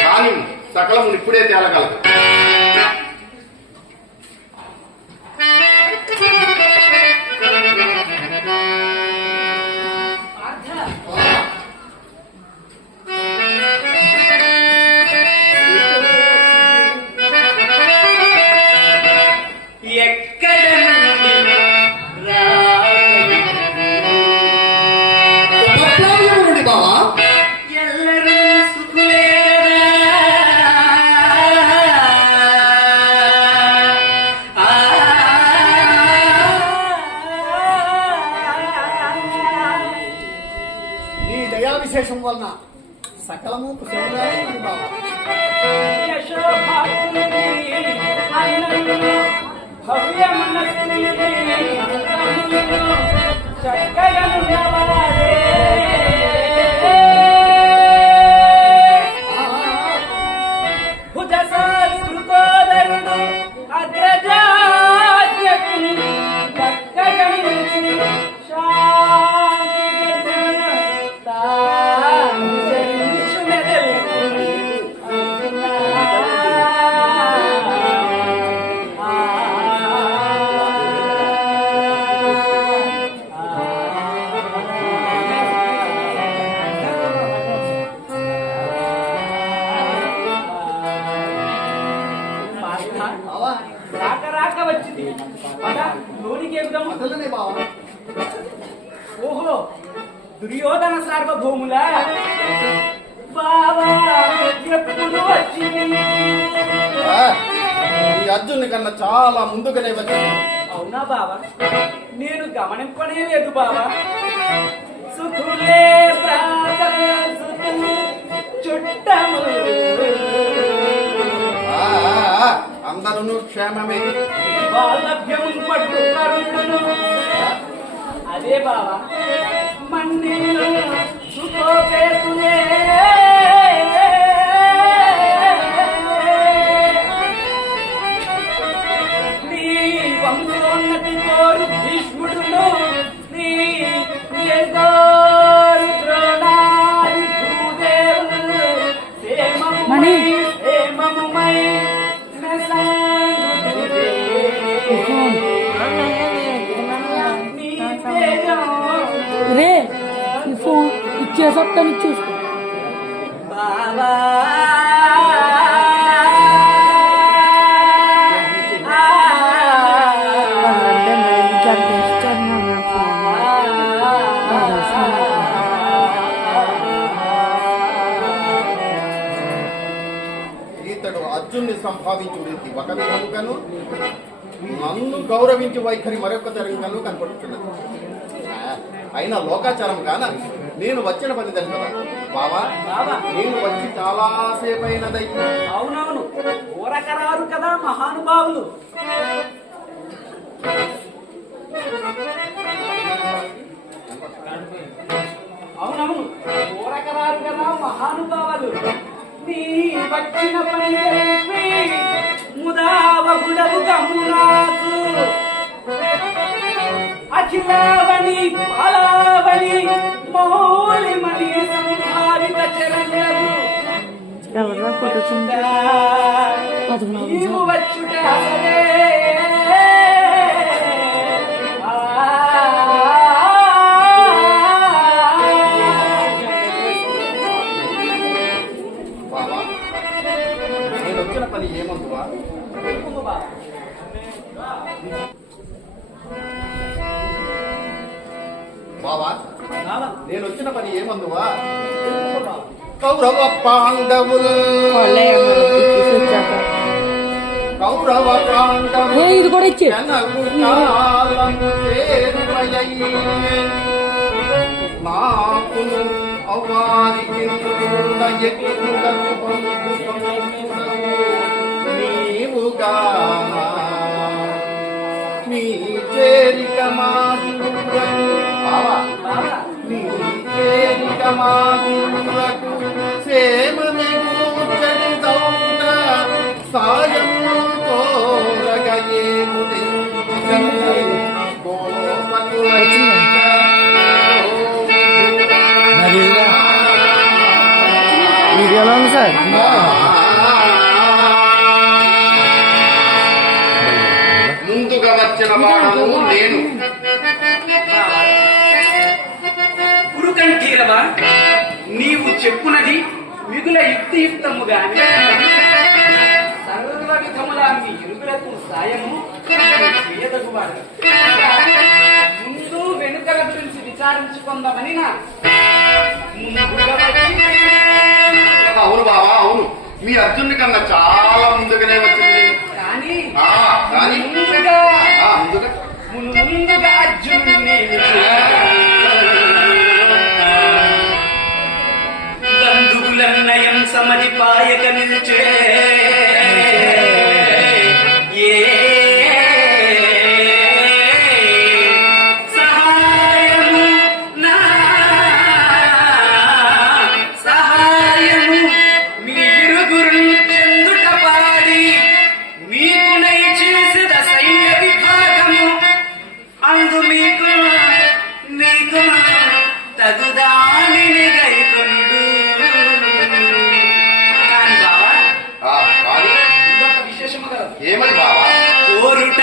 కానీ సకలమును ఇప్పుడే తేలగలదు. దయా విశేషం వలన సకలము కుశలంగా ఉంది బాబా. రాక వచ్చింది లోనికి ఏమిటం అసలునే బాబా. ఓహో దుర్యోధన సార్వభౌముల బావా ఎప్పుడు వచ్చింది ఈ అర్జునుని కన్నా చాలా ముందుగానే వచ్చింది. అవునా బావా నేను గమనింపనే లేదు బావా సుఖులే చుట్టము అందరూ క్షేమమే. బాలభ్యము పట్టు కరుణను అదే బావా మందిలో సుఖోపేతులే నీ వంశోన్నతి కోరు భీష్ముడును నీ ఎగోరు ద్రోణాది భూదేవులు మణి. హేమముమై రే ఈ ఫోన్ ఇచ్చేసొస్తాను చూసుకో. బావా ఈతడు అర్జున్ని సంపాదించు రీతి ఒక విధముగాను నన్ను గౌరవించి వైఖరి మరొక తరంగాను కనపడుతున్నది. అయినా లోకాచారం కాన నేను వచ్చిన పని తెలుసు కదా బావా. నేను వచ్చి చాలా సేపు అయినదైతే. అవునవును ఊరకరారు కదా మహానుభావులు. అవునవును ఊరకరారు కదా మహానుభావులు. నీ వచ్చిన పని తెలిపి ముదావగుడవు గమ్మునాకు అఖిలావని పాలావని మౌలిమణి సంభావిత చరణము ఎవరా కొట్టుచుంటా నీవు వచ్చుట అసలే బావా నేను వచ్చిన పని ఏమందువా? బావా నేను వచ్చిన పని ఏమందువా? కౌరవ పాండవులు కౌరవ పాండవులు ఇది కూడా ఇచ్చే జనకు కాలము చేరువయ్యి నాకు అవారికి ఎక్కుడకు పంపుకొనుటకు నీవుగా నీ చేరిక మాదిరులకు నీ చేరిక మాదిరులకు సేమని కూర్చని దౌడ సాయం కోరగయేము ఇది ఎలా ఉంది సార్? ముందుగా వచ్చిన వాడను నేను. కురుకంఠీలవా నీవు చెప్పునది మిగుల యుక్తియుక్తము గాని సర్వ విధముల మీ ఇరుగులకు సాయము చేయదగువాడు. ముందు వెనుకల గురించి విచారించుకుందామని నా ముందుగా వచ్చి అవును బావా అవును మీ అర్జునుడి కన్నా చాలా ముందుగానే వచ్చింది. కానీ కానీ ముందుగా ముందుగా అర్జునుడిని పాయక నిలిచే సహాయము నా సహాయము మీ ఇరుగురు చెందుట పాడి మీకు నై చేసిన సైన్య విభాగము అందు మీకు తగుదానిని గైకొనుడు. కాని బావా కానీ ఇంకొక విశేషము కదా. ఏమని బావా? కోరుట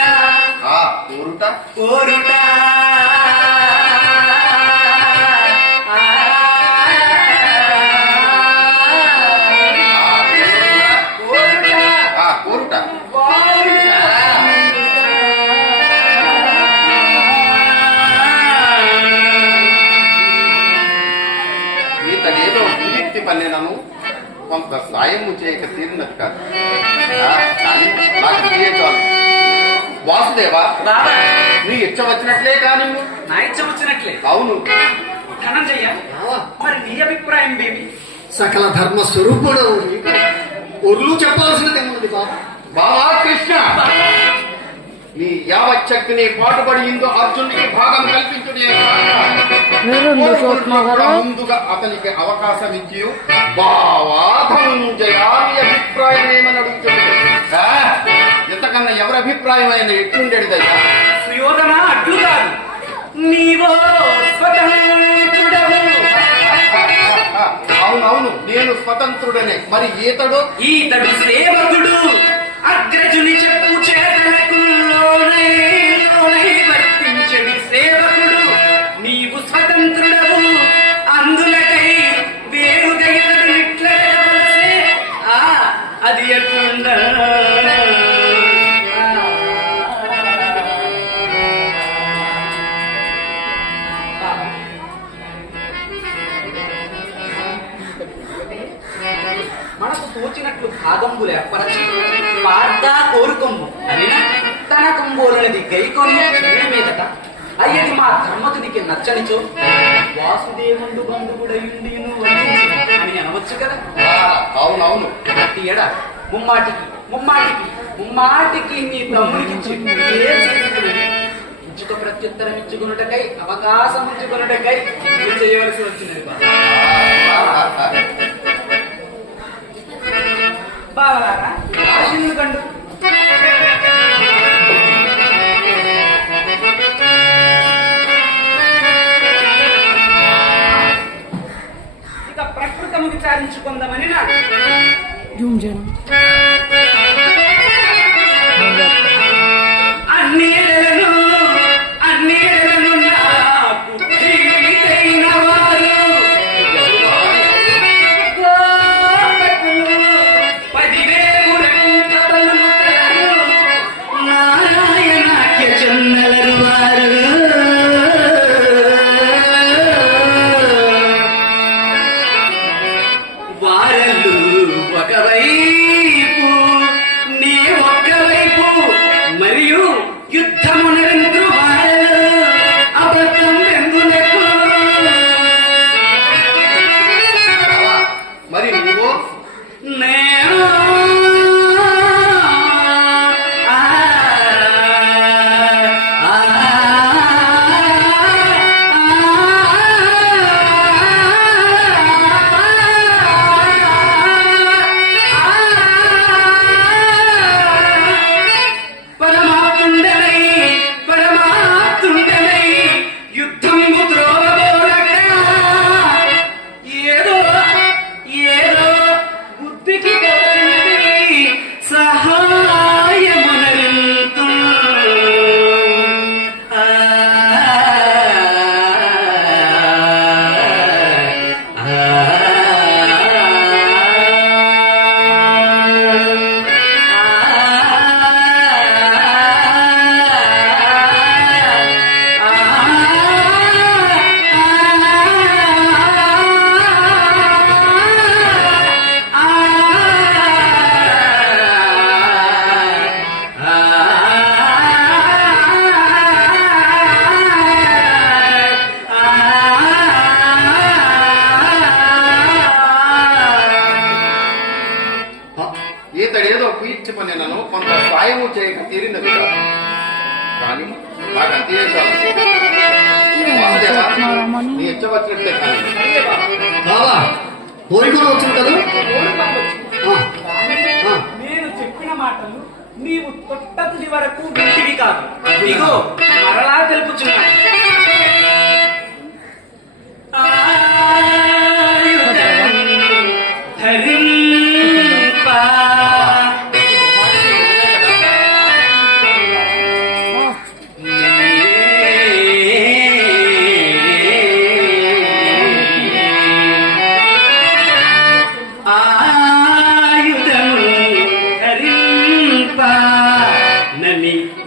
కోరుట కోరుట కోరుట ఈతనేదో కుయుక్తి పల్లెనను కొంత సాయము చేయక తీరినది కాదు. కానీ నాకు ఇదే చాలు. వాసుదేవా, బాబా నీ ఇచ్చ వచ్చినట్లే కానీ నా ఇచ్చ వచ్చినట్లే. అవును. ధనంజయ్య, మరి నీ అభిప్రాయం బేబీ? సకల ధర్మ స్వరూపుడు ఒర్లు చెప్పాల్సినది ఏమున్నది బాబా? బావా కృష్ణ, నీ యావచ్చక్తిని పాటుపడి ఇందు అర్జునుడికి భాగం కల్పించుడే ముందుగా అతనికి అవకాశం ఇచ్చి బావా ధనుంజయ నీ అభిప్రాయం ఏమని అడుగుతుంది. ఇంతకన్నా ఎవరి అభిప్రాయం అయినా ఎట్లుండేదయ్యా? సుయోధన అడ్డు కాదు, నీవో స్వతంత్రుడవు. అవునవును, నేను స్వతంత్రుడనే. మరి ఈతడు సేవకుడు, అగ్రజుని చెప్పు చేతలకు లోనై వర్తించడి సేవకుడు. నీవు స్వతంత్రుడవు, అందులకై వేరుగా ఇతడు నిట్లవలసే. అది ఎట్లుండా మనకు తోచినట్లు భాగంబులు ఏర్పరచి వార్తా కోరుకొమ్ము అని తన కొంబోలనది గైకొని మీదట అయ్యది మా ధర్మతునికి నచ్చనిచో వాసుదేవుండు బంధువుడయుండి అని అనవచ్చు కదా. అవునవును. ప్రతి ఏడా ముమ్మాటికి నీ తమ్ముడికి ఇచ్చుక ప్రత్యుత్తరం ఇచ్చుకున్నటకై అవకాశం ఇచ్చుకున్నటకై చేయవలసి వచ్చినది బావలారా. ఆశీనులు కండు ఇక ప్రకృతము విచారించుకుందామని నా జూమ్ చేయడం. అన్ని నాకు ప్రీతైన వారు నారాయణాఖ్య చెన్నలరు వారు వారలు ఒకవైపు నీ ఒక్కవైపు మరియు యుద్ధ సాయము చేయక తీరినది కాదు. కానీ నాకు అంతే చాలు. వాసుదేవా, నీ ఇచ్చ వచ్చినట్టే కానీ అయ్యే బాబా, బావా కోరికలు వచ్చింది కదా. నేను చెప్పిన మాటలు నీవు తొట్టతుడి వరకు వింటివి కాదు. ఇగో మరలా తెలుపుచున్నాను.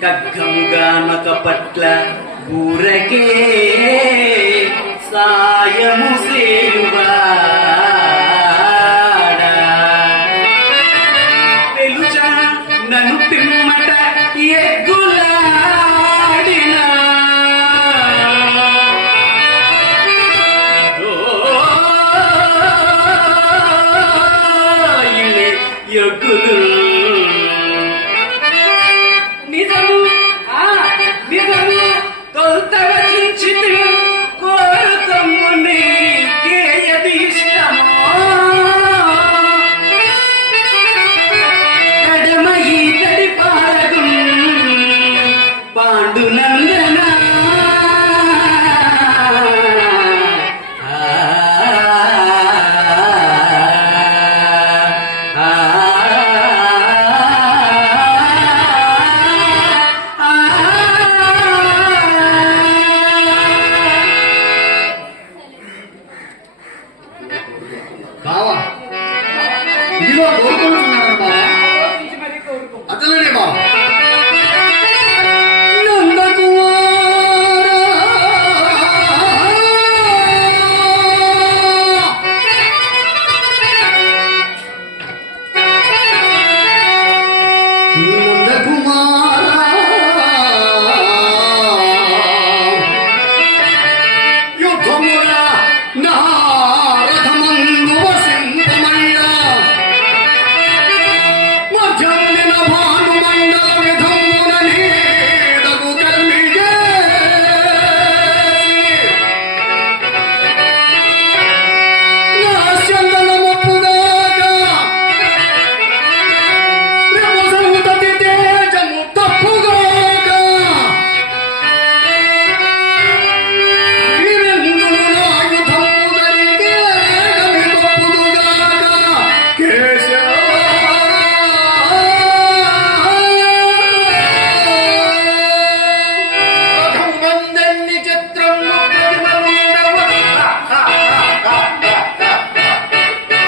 ఖడ్గముగానొక పట్ల ఊరకే సాయము సేయువాడా తెలుచా నన్ను పిమ్మట ఎగ్గులాడినా ఎగ్గులు నిజము నిజము తొలుత వచించితి కోరుతమ్ము నీకేయది ఇష్టమో కడమ ఈతడి పాలగు పాండునందన బావా ఇదిగో కోరుకుంటున్నాను బావా. ఆలోచించి మరీ కోరుకో. అతలనే బావా.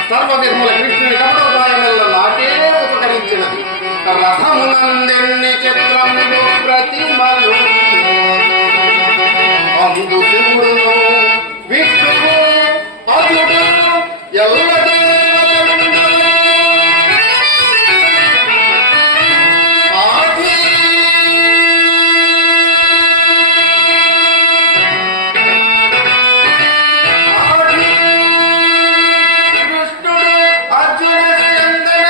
సర్వవిధముల కృష్ణుని కపటోపాయముల నాకే ఉపకరించినది. రథమునందెన్ని చిత్రములు ప్రతిమలు అందు శివుడును విష్ణువు అజుడు ఎల్ల దేవతలుండరు. ఆది కృష్ణుడు అర్జున చందన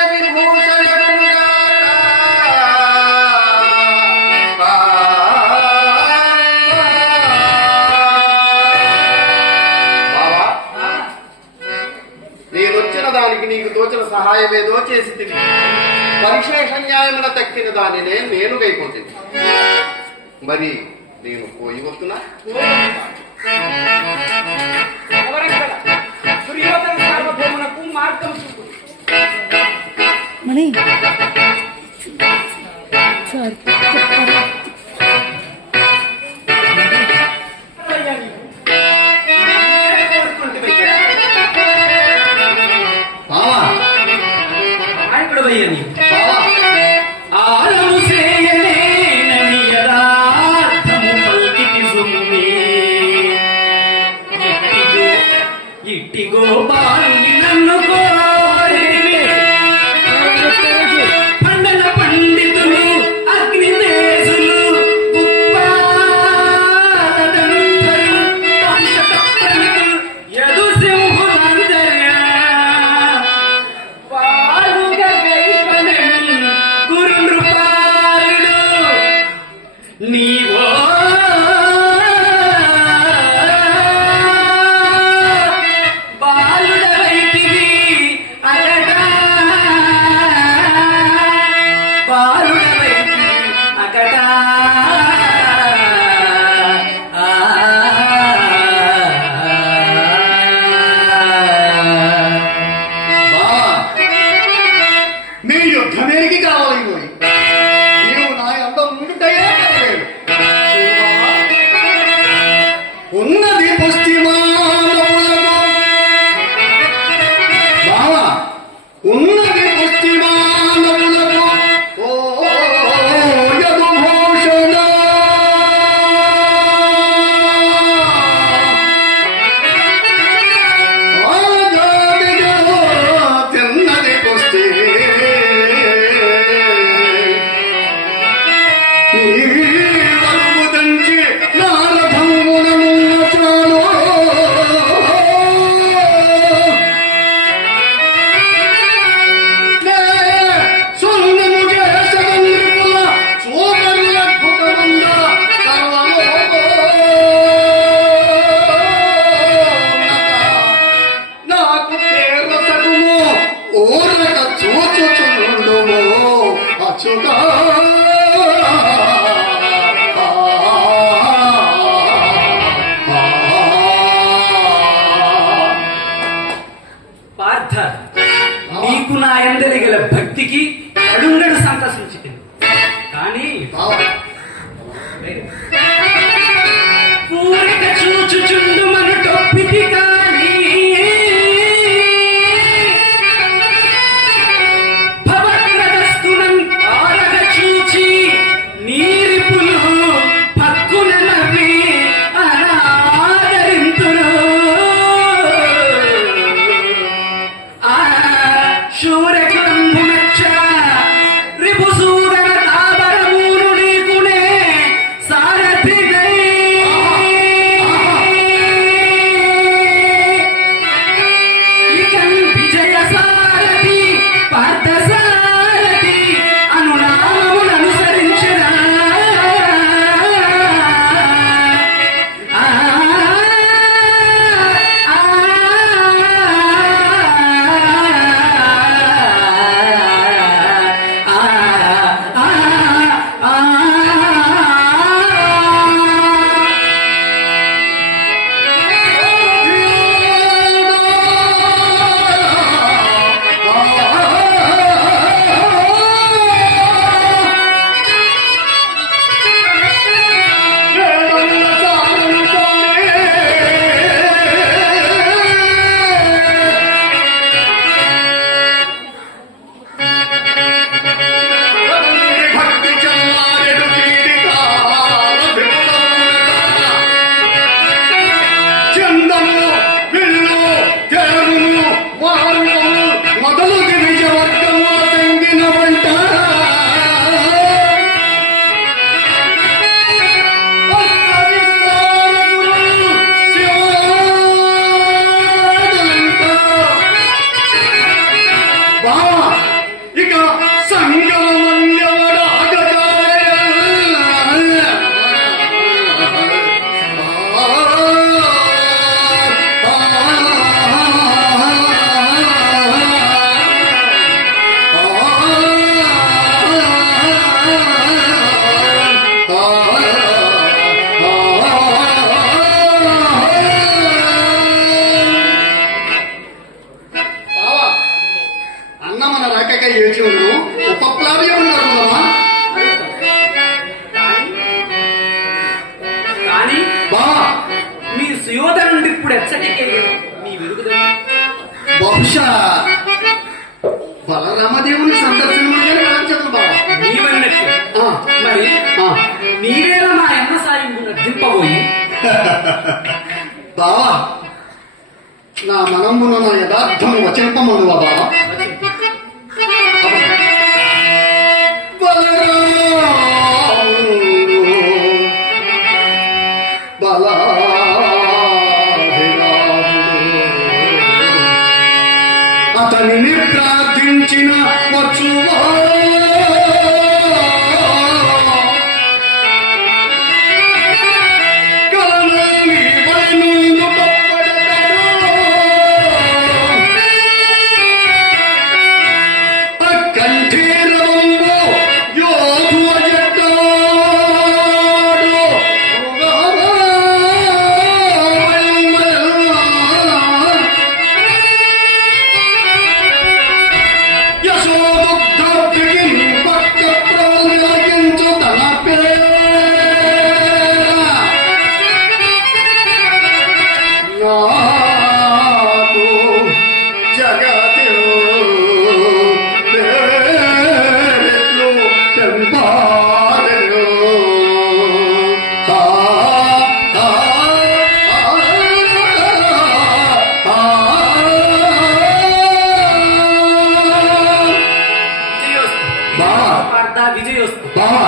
నేనొచ్చిన దానికి నీకు తోచిన సహాయమేదో చేసి తిరిగి పరిశేష న్యాయమున తక్కిన దానినే నేను గైపోతుంది. మరి నేను పోయి వస్తున్నా. ఎవరెక్కడ దుర్యోధన సార్వభౌమునకు మార్గం చూపు. మణి సార్ చెప్తారా? అయ్యా నీవు నేనే కోరుకుంటున్నా. బావా నాయకుడు అయ్యా నీవు బావా ఆలము చేయలేనని యథార్థము పల్కితి సుమ్మి. ఇట్టిగో బాలుని నన్ను కోరితివి. పండన పండితులు అగ్నితేజులు ఉత్పాదనంతరు వంశతత్వనికులు యదు సింహులందర్య పాలుగా గైపనెను గురు నృపా ఊరక చూచుచుండుము అచ్యుత. పార్థ, నీకు నా యందలి గల భక్తికి అడుంగడు సంతసించింది. కానీ పూరక చూచుచుండు మన టొప్పికి కానీ భవగ్రదస్తునం ఆరగ చూచి నీరి పులుగు పక్కున నవ్వి అనాదరింతురు. ఆ శూరకులంబునచ్చ రిపుసూదన తాబరమూను నీకునే సారథిగై ఇకన్ విజయ సారథి పార్థ సారథి అనునామమును అనుసరించరా. భక్తి చల్లారెడు పీడిత చందము విల్లు తెరమును వారుము మొదలు గిరిజవర్గము తెంగిన వంట ఇక అన్నమన రాకక ఏచి ఉండు ఉపప్లావ్యములు కలుగుదమా. కానీ బావా మీ సుయోధన నుండి ఇప్పుడు ఎచ్చటికే నీ వెలుగుదా. బహుశా బలరామదేవుని సందర్శనములుగా కలంచదు బావా. నీవన్నట్టు మరి నీవేలా మా అన్న సాయం దింపబోయి బావా నా మనమున నా యథార్థము వచింపమందువా బావా. బలరాముడు బలాభిరాముడు అతనిని ప్రార్థించిన వచ్చువా. కలనాని వైనుండు తప్పడతాడు. అక్కంఠీరవంబు యోధువ జట్టాడు. యశోముగ్ధ పక్క ప్రాణించు తన పేర నాకు జగతి పేరెట్లు పెంపారెను. బావా పార్థ విజయోస్తు. బావా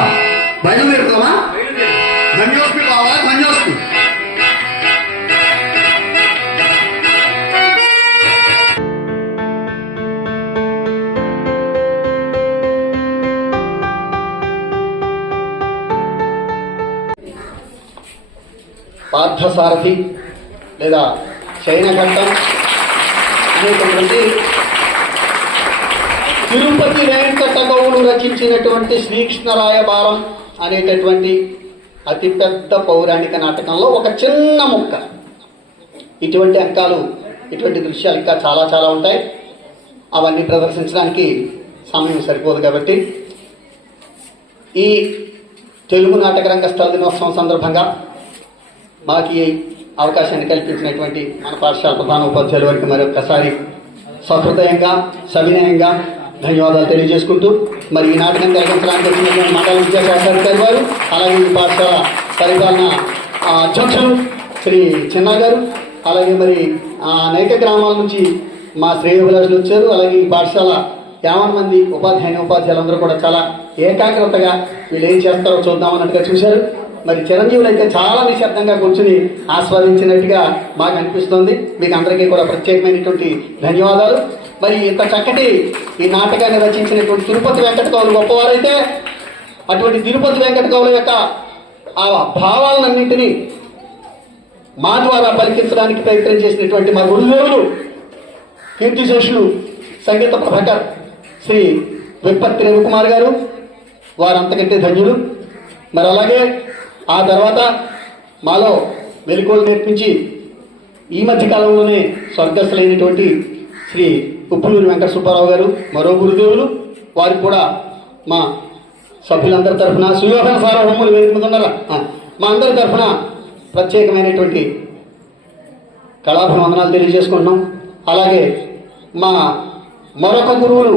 బయలుదేరుతావా. బయలుదేరు. ధన్యోస్మి బావా ధన్యోస్మి. పార్థసారథి లేదా శయనఘట్టం అనేటటువంటి తిరుపతి వెంకట గౌడు రచించినటువంటి శ్రీకృష్ణరాయ భారం అనేటటువంటి అతిపెద్ద పౌరాణిక నాటకంలో ఒక చిన్న ముక్క. ఇటువంటి అంకాలు, ఇటువంటి దృశ్యాలు ఇంకా చాలా చాలా ఉంటాయి. అవన్నీ ప్రదర్శించడానికి సమయం సరిపోదు కాబట్టి ఈ తెలుగు నాటక రంగ స్థల దినోత్సవం సందర్భంగా మాకు ఈ అవకాశాన్ని కల్పించినటువంటి మన పాఠశాల ప్రధాన ఉపాధ్యాయుల వారికి మరొకసారి సహృదయంగా సవినయంగా ధన్యవాదాలు తెలియజేసుకుంటూ, మరి ఈ నాటకం కలిగించడానికి వచ్చినటువంటి మండల విద్యాశాఖాధికారి వారు, అలాగే ఈ పాఠశాల పరిపాలన అధ్యక్షులు శ్రీ చిన్నా గారు, అలాగే మరి అనేక గ్రామాల నుంచి మా శ్రేయోభిలాషులు వచ్చారు. అలాగే ఈ పాఠశాల 50 మంది ఉపాధ్యాయులందరూ కూడా చాలా ఏకాగ్రతగా వీళ్ళు ఏం చేస్తారో చూద్దామన్నట్టుగా చూశారు. మరి చిరంజీవులు అయితే చాలా నిశ్శబ్దంగా కూర్చుని ఆస్వాదించినట్టుగా మాకు అనిపిస్తోంది. మీకు అందరికీ కూడా ప్రత్యేకమైనటువంటి ధన్యవాదాలు. మరి ఇంత చక్కటి ఈ నాటకాన్ని రచించినటువంటి తిరుపతి వెంకట కవులు గొప్పవారైతే, అటువంటి తిరుపతి వెంకట కవుల యొక్క ఆ భావాలన్నింటినీ మా ద్వారా పలికించడానికి ప్రయత్నం చేసినటువంటి మా గురుదేవులు కీర్తిశేషులు సంగీత ప్రభాకర్ శ్రీ విప్పత్తి రవికుమార్ గారు, వారంతకంటే ధన్యులు. మరి అలాగే ఆ తర్వాత మాలో మెలకువలు నేర్పించి ఈ మధ్య కాలంలోనే స్వర్గస్థులైనటువంటి శ్రీ ఉప్పులూరి వెంకట సుబ్బారావు గారు మరో గురుదేవులు. వారికి కూడా మా సభ్యులందరి తరఫున, సుయోధన సార్వభౌములు వేదిక మీద ఉన్నారా, మా అందరి తరఫున ప్రత్యేకమైనటువంటి కళాభివందనాలు తెలియజేసుకుంటున్నాం. అలాగే మా మరొక గురువులు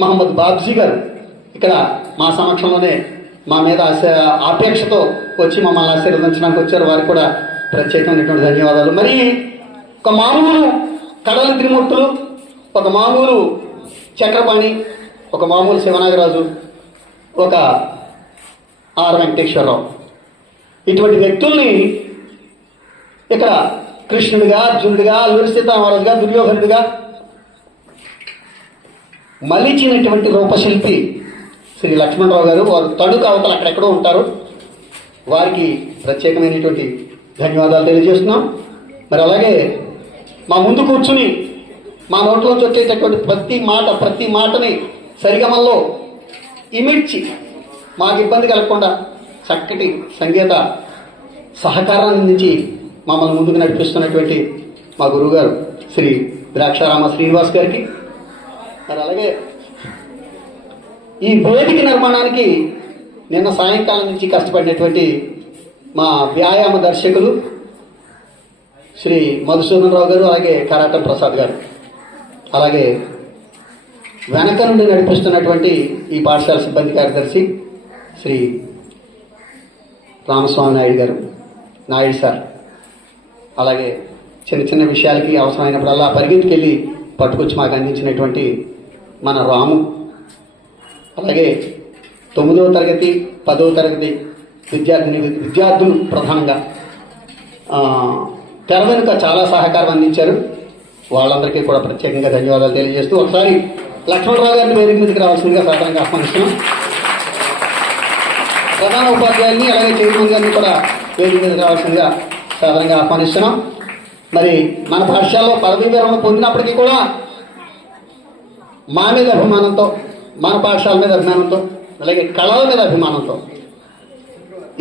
మహమ్మద్ బాబ్జీ గారు ఇక్కడ మా సమక్షంలోనే మా మీద ఆపేక్షతో వచ్చి మమ్మల్ని ఆశీర్వదించడానికి వచ్చారు. వారికి కూడా ప్రత్యేకమైనటువంటి ధన్యవాదాలు. మరి ఒక మామూలు కడల త్రిమూర్తులు, ఒక మామూలు చక్రపాణి, ఒక మామూలు శివనాగరాజు, ఒక ఆర్ వెంకటేశ్వరరావు, ఇటువంటి వ్యక్తుల్ని ఇక్కడ కృష్ణుడిగా, అర్జునుడిగా, అల్లూరి సీతారామరాజుగా, దుర్యోధనుడిగా మలిచినటువంటి రూపశిల్పి శ్రీ లక్ష్మణరావు గారు. వారు తణుకు అవతల అక్కడెక్కడో ఉంటారు. వారికి ప్రత్యేకమైనటువంటి ధన్యవాదాలు తెలియజేస్తున్నాం. మరి అలాగే మా ముందు కూర్చుని మా నోట్లోంచి వచ్చేటటువంటి ప్రతి మాటని సరిగమల్లో ఇమిడ్చి మాకు ఇబ్బంది కలగకుండా చక్కటి సంగీత సహకారాన్ని అందించి మమ్మల్ని ముందుకు నడిపిస్తున్నటువంటి మా గురువుగారు శ్రీ ద్రాక్షారామ శ్రీనివాస్ గారికి, మరి అలాగే ఈ వేదిక నిర్మాణానికి నిన్న సాయంకాలం నుంచి కష్టపడినటువంటి మా వ్యాయామ దర్శకులు శ్రీ మధుసూదన్ రావు గారు, అలాగే కరాటం ప్రసాద్ గారు, అలాగే వెనక నుండి నడిపిస్తున్నటువంటి ఈ పాఠశాల సిబ్బంది కార్యదర్శి శ్రీ రామస్వామి నాయుడు గారు, నాయుడు సార్, అలాగే చిన్న చిన్న విషయాలకి అవసరమైనప్పుడల్లా పరిగెత్తుకెళ్ళి పట్టుకొచ్చి మాకు అందించినటువంటి మన రాము, అలాగే 9వ తరగతి 10వ తరగతి విద్యార్థులు ప్రధానంగా తెర వెనుక చాలా సహకారం అందించారు. వాళ్ళందరికీ కూడా ప్రత్యేకంగా ధన్యవాదాలు తెలియజేస్తూ ఒకసారి లక్ష్మణరావు గారిని వేదిక మీదకి రావాల్సిందిగా సాధారణంగా ఆహ్వానిస్తున్నాం. ప్రధాన ఉపాధ్యాయుల్ని అలాగే చైర్మన్ గారిని కూడా వేదిక మీదకి రావాల్సిందిగా సాధారణంగా ఆహ్వానిస్తున్నాం. మరి మన పాఠశాలలో పదవీ విరమణ పొందినప్పటికీ కూడా మా మీద అభిమానంతో, మన పాఠశాల మీద అభిమానంతో, అలాగే కళల మీద అభిమానంతో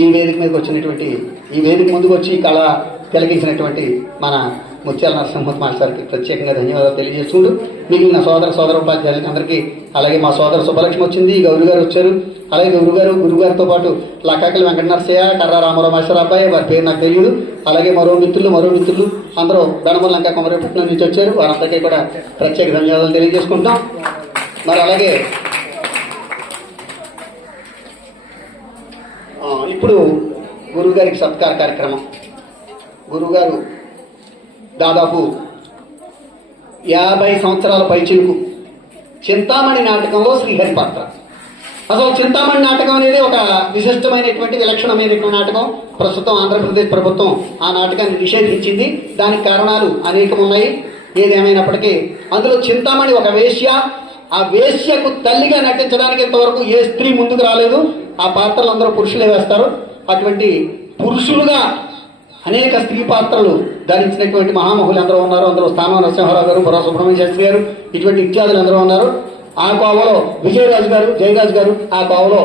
ఈ వేదిక మీదకి వచ్చినటువంటి, ఈ వేదిక ముందుకు వచ్చి కళ తిలకించినటువంటి మన ముత్యాల నరసింహ మాస్టర్కి ప్రత్యేకంగా ధన్యవాదాలు తెలియజేస్తుంటూ, మిగిలిన సోదర ఉపాధ్యాయులకి అందరికీ, అలాగే మా సోదర సుబ్బలక్ష్మి వచ్చింది, గౌరు గారు వచ్చారు, అలాగే గురుగారితో పాటు లక్కాకలి వెంకట నరసయ్య, కర్ర రామారావు మాస్టర్ అబ్బాయి, వారి పేరు నాకు తెలియదు, అలాగే మరో మిత్రులు అందరూ దండమూల లంకా కొమరేపట్నం నుంచి వచ్చారు. వారందరికీ కూడా ప్రత్యేక ధన్యవాదాలు తెలియజేసుకుంటాం. మరి అలాగే ఇప్పుడు గురువుగారికి సత్కార కార్యక్రమం. గురువుగారు దాదాపు 50 సంవత్సరాల పైచిలుకు చింతామణి నాటకంలో శ్రీహరి పాత్ర. అసలు చింతామణి నాటకం అనేది ఒక విశిష్టమైనటువంటి విలక్షణమైనటువంటి నాటకం. ప్రస్తుతం ఆంధ్రప్రదేశ్ ప్రభుత్వం ఆ నాటకాన్ని నిషేధించింది. దానికి కారణాలు అనేకం ఉన్నాయి. ఏదేమైనప్పటికీ అందులో చింతామణి ఒక వేశ్య. ఆ వేశ్యకు తల్లిగా నటించడానికి ఇంతవరకు ఏ స్త్రీ ముందుకు రాలేదు. ఆ పాత్రలు అందరూ పురుషులే వేస్తారు. అటువంటి పురుషులుగా అనేక స్త్రీ పాత్రలు ధరించినటువంటి మహామహులు అందరూ ఉన్నారు. అందులో స్థానం నరసింహారావు గారు, బుర్రా సుబ్రహ్మణ్య శాస్త్రి గారు, ఇటువంటి ఇత్యాదులు అందరూ ఉన్నారు. ఆ కోవలో విజయరాజు గారు, జయరాజు గారు, ఆ కోవలో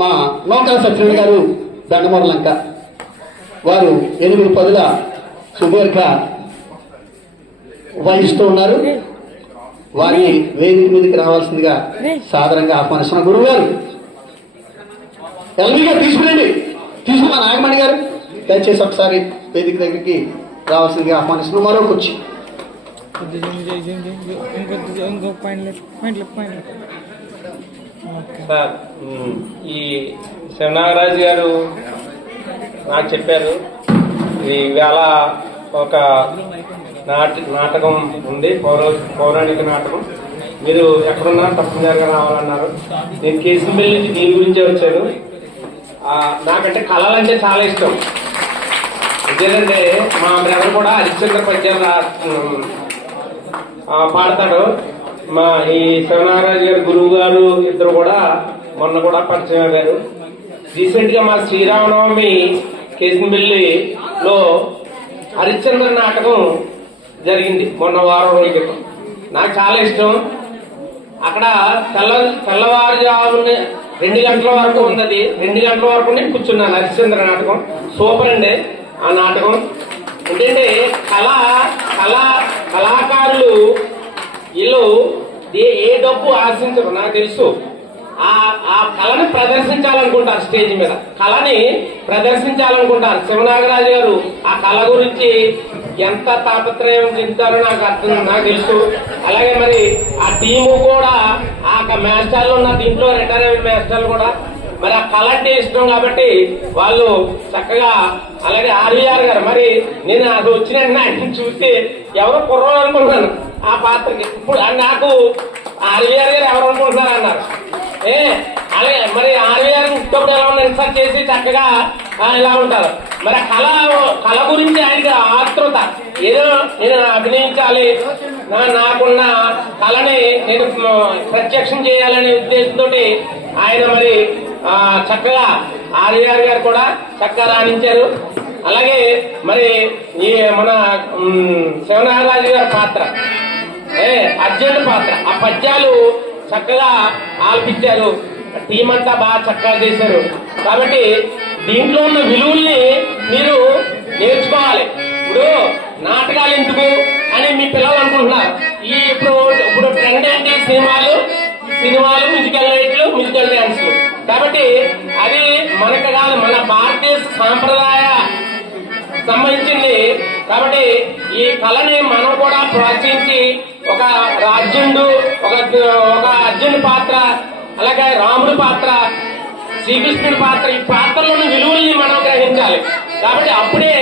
మా నూతన సత్యనారాయణ గారు దండమూరలంక. వారు 8 పదుల సుదీర్ఘ వహిస్తూ ఉన్నారు. వారిని వేదిక మీదకి రావాల్సిందిగా సాదరంగా ఆహ్వానిస్తున్న గురువు గారు ఎల్విగా తీసుకురండి. తీసుకున్న నాగమణి గారు దయచేసి ఒకసారి వేదిక దగ్గరికి రావాల్సిందిగా ఆహ్వానిస్తున్నాం. మరో కుర్చీ సార్, ఈ శివనాగరాజు గారు నాకు చెప్పారు ఈవేళ ఒక నాటకం ఉంది, పౌరాణిక నాటకం. మీరు ఎక్కడున్నా తప్పనిసరిగా రావాలన్నారు. నేను కేసుపల్లి నుంచి దీని గురించే వచ్చాను. నాకంటే కళలు అంటే చాలా ఇష్టం. ఎందుకంటే మా బ్రదర్ కూడా హరిశ్చంద్ర పద్యాలు పాడతాడు. మా ఈ శివనాగరాజు గారి గురువు గారు ఇద్దరు కూడా మొన్న కూడా పరిచయం అయ్యారు. రీసెంట్ గా మా శ్రీరామనవమి కేసుపల్లిలో హరిశ్చంద్ర నాటకం జరిగింది మొన్న వారం రోజుల క్రితం. నాకు చాలా ఇష్టం. అక్కడ తెల్లవారుజామున 2 గంటల వరకు ఉన్నది. 2 గంటల వరకు నేను కూర్చున్నాను. హరిశ్చంద్ర నాటకం సూపర్ అండి. ఆ నాటకం ఏంటంటే కళాకారులు వీళ్ళు ఏ డబ్బు ఆశించరు. నాకు తెలుసు. ఆ కళని ప్రదర్శించాలనుకుంటారు. స్టేజ్ మీద కళని ప్రదర్శించాలనుకుంటారు. శివనాగరాజు గారు ఆ కళ గురించి ఎంత తాపత్రయం చెందుతారో నాకు తెలుసు. అలాగే మరి ఆ టీము కూడా ఆ మాస్టర్లు ఉన్న దీంట్లో రిటైర్ అయిన మాస్టర్లు కూడా మరి ఆ కళ అంటే ఇష్టం కాబట్టి వాళ్ళు చక్కగా. అలాగే ఆర్వీఆర్ గారు మరి నేను అది వచ్చిన ఆయన చూస్తే ఎవరో కుర్రోడు అనుకుంటున్నాను ఆ పాత్రకి. ఇప్పుడు నాకు ఆర్వీఆర్ గారు ఎవరు అనుకుంటున్నారు అన్నారు. అలాగే మరి ఆర్వీఆర్ ఇంకొకటి ఎలా ఉన్న ఇన్సర్ట్ చేసి చక్కగా ఇలా ఉంటారు. మరి కళ గురించి ఆయనకి ఆతృత, ఏదో నేను అభినయించాలి, నాకున్న కళని నేను ప్రత్యక్షం చేయాలనే ఉద్దేశంతో ఆయన మరి చక్కగా ఆర్వీఆర్ గారు కూడా చక్కగా రాణించారు. అలాగే మరి ఈ మన శివనాగరాజు గారి పాత్ర అర్జునుడి పాత్ర, ఆ పద్యాలు చక్కగా ఆలపించారు. టీం అంతా బాగా చక్కగా చేశారు. కాబట్టి దీంట్లో ఉన్న విలువల్ని మీరు నేర్చుకోవాలి. ఇప్పుడు నాటకాలు ఎందుకు అని మీ పిల్లలు అనుకుంటున్నారు. ఇప్పుడు ట్రెండ్ ఏంటి? సినిమాలు, మ్యూజికల్ నైట్లు, మ్యూజికల్ డాన్స్లు. కాబట్టి అది మనకు కాదు, మన భారతదేశ సాంప్రదాయ సంబంధించింది. కాబట్టి ఈ కళని మనం కూడా ప్రోత్సహించి ఒక రాజ్యుడు, ఒక అర్జునుడి పాత్ర, అలాగే రాముడి పాత్ర, శ్రీకృష్ణుడి పాత్ర, ఈ పాత్రలోని విలువల్ని మనం గ్రహించాలి. కాబట్టి అప్పుడే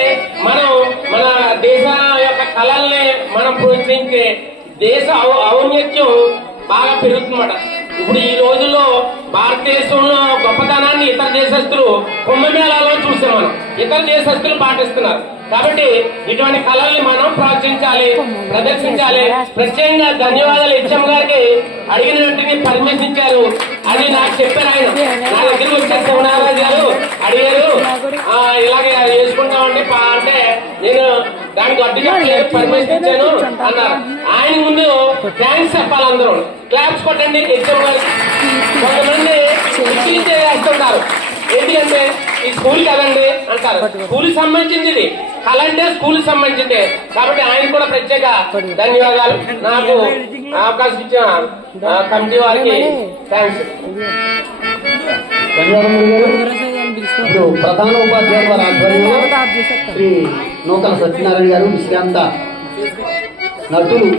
మనం మన దేశ యొక్క కళల్ని మనం ప్రోత్సహించే దేశ ఔన్నత్యం బాగా పెరుగుతుందన్నమాట. ఇప్పుడు ఈ రోజుల్లో భారతదేశంలో గొప్పతనాన్ని ఇతర దేశస్తులు కుంభమేళాలో చూసాం. మనం ఇతర దేశస్తులు పాటిస్తున్నారు. కాబట్టి ఇటువంటి కళల్ని మనం ప్రోత్సహించాలి, ప్రదర్శించాలి. ప్రత్యేకంగా ధన్యవాదాలు హెచ్ఎం గారికి. అడిగిన వెంటనే పర్మిషన్ ఇచ్చారు. అది నాకు చెప్పారు. ఆయన నా దగ్గరికి వచ్చారు. శివనాగరాజు గారు అడిగారు, ఇలాగే వేసుకుంటామండి అంటే నేను దానికి అడ్డుగా పర్మిషన్ ఇచ్చాను అన్నారు. ఆయన ముందు థ్యాంక్స్ చెప్పాలి. అందరూ క్లాప్స్ కొట్టండి హెచ్ఎం గారికి. కొంతమంది వేస్తుంటారు. ఏంటి అంటే ఈ స్కూల్ కదండి అంటారు. స్కూల్ సంబంధించింది ఇది. కళ అంటే స్కూల్ సంబంధించింది. కాబట్టి ఆయన కూడా ప్రత్యేక ధన్యవాదాలు. నాకు అవకాశం ఇచ్చిన కమిటీ వారికి థ్యాంక్స్. ఇప్పుడు ప్రధాన ఉపాధ్యాయుల వారి ఆధ్వర్యంలో శ్రీ నూతన సత్యనారాయణ గారు, విశ్రాంత నటులు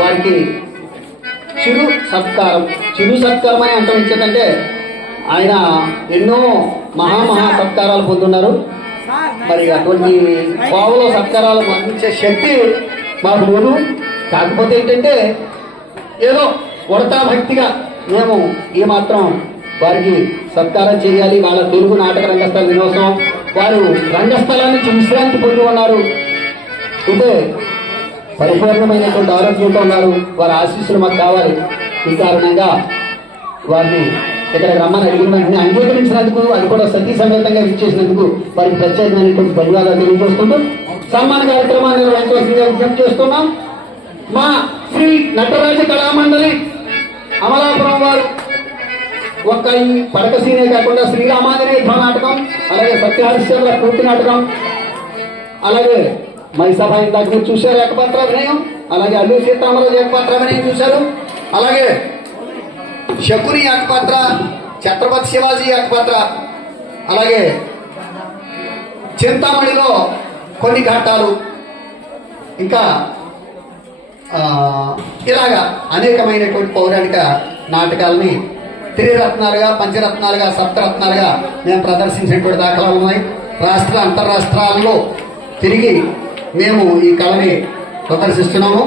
వారికి చిరు సత్కారం అని అంటాం. ఇచ్చేటంటే ఆయన ఎన్నో మహా సత్కారాలు పొందున్నారు. మరి అటువంటి కోవలో సత్కారాలు అందించే శక్తి మాకు లేదు. కాకపోతే ఏంటంటే ఏదో వడతా భక్తిగా మేము ఈ మాత్రం వారికి సత్కారం చేయాలి. వాళ్ళ తెలుగు నాటక రంగస్థల దినోత్సవం, వారు రంగస్థలాన్ని విశ్రాంతి పొంది ఉన్నారు. అంటే పరిపూర్ణమైనటువంటి ఆరోగ్యంతో ఉన్నారు. వారి ఆశీస్సులు మాకు కావాలి. ఈ కారణంగా వారిని ఇక్కడ రమ్మని అడిగిన వెంటనే అంగీకరించినందుకు, అది కూడా సతీ సమేతంగా ఇచ్చేసినందుకు వారికి ప్రత్యేకమైనటువంటి ధన్యవాదాలు తెలియజేస్తుంటూ సన్మాన కార్యక్రమాన్ని నిర్వహించవలసిందిగా విజ్ఞప్తి చేస్తున్నాం. మా శ్రీ నటరాజ కళామండలి అమలాపురం వారు ఒక్క ఈ పడక సీనే కాకుండా శ్రీరామాంజనేయ యుద్ధ నాటకం, అలాగే సత్యహరిశ్చంద్ర పూర్తి నాటకం, అలాగే మైసభ ఇందాక మీరు చూశారు ఏకపాత్ర అభినయం, అలాగే అల్లు సీతారామరాజు ఏకపాత్ర అభినయం చూశారు, అలాగే శకుని ఏకపాత్ర, ఛత్రపతి శివాజీ ఏకపాత్ర, అలాగే చింతామణిలో కొన్ని ఘట్టాలు, ఇంకా ఇలాగా అనేకమైనటువంటి పౌరాణిక నాటకాలని త్రిరత్నాలుగా, పంచరత్నాలుగా, సప్తరత్నాలుగా మేము ప్రదర్శించినటువంటి దాఖలాలు ఉన్నాయి. రాష్ట్ర అంతర్రాష్ట్రాల్లో తిరిగి మేము ఈ కళని ప్రదర్శిస్తున్నాము.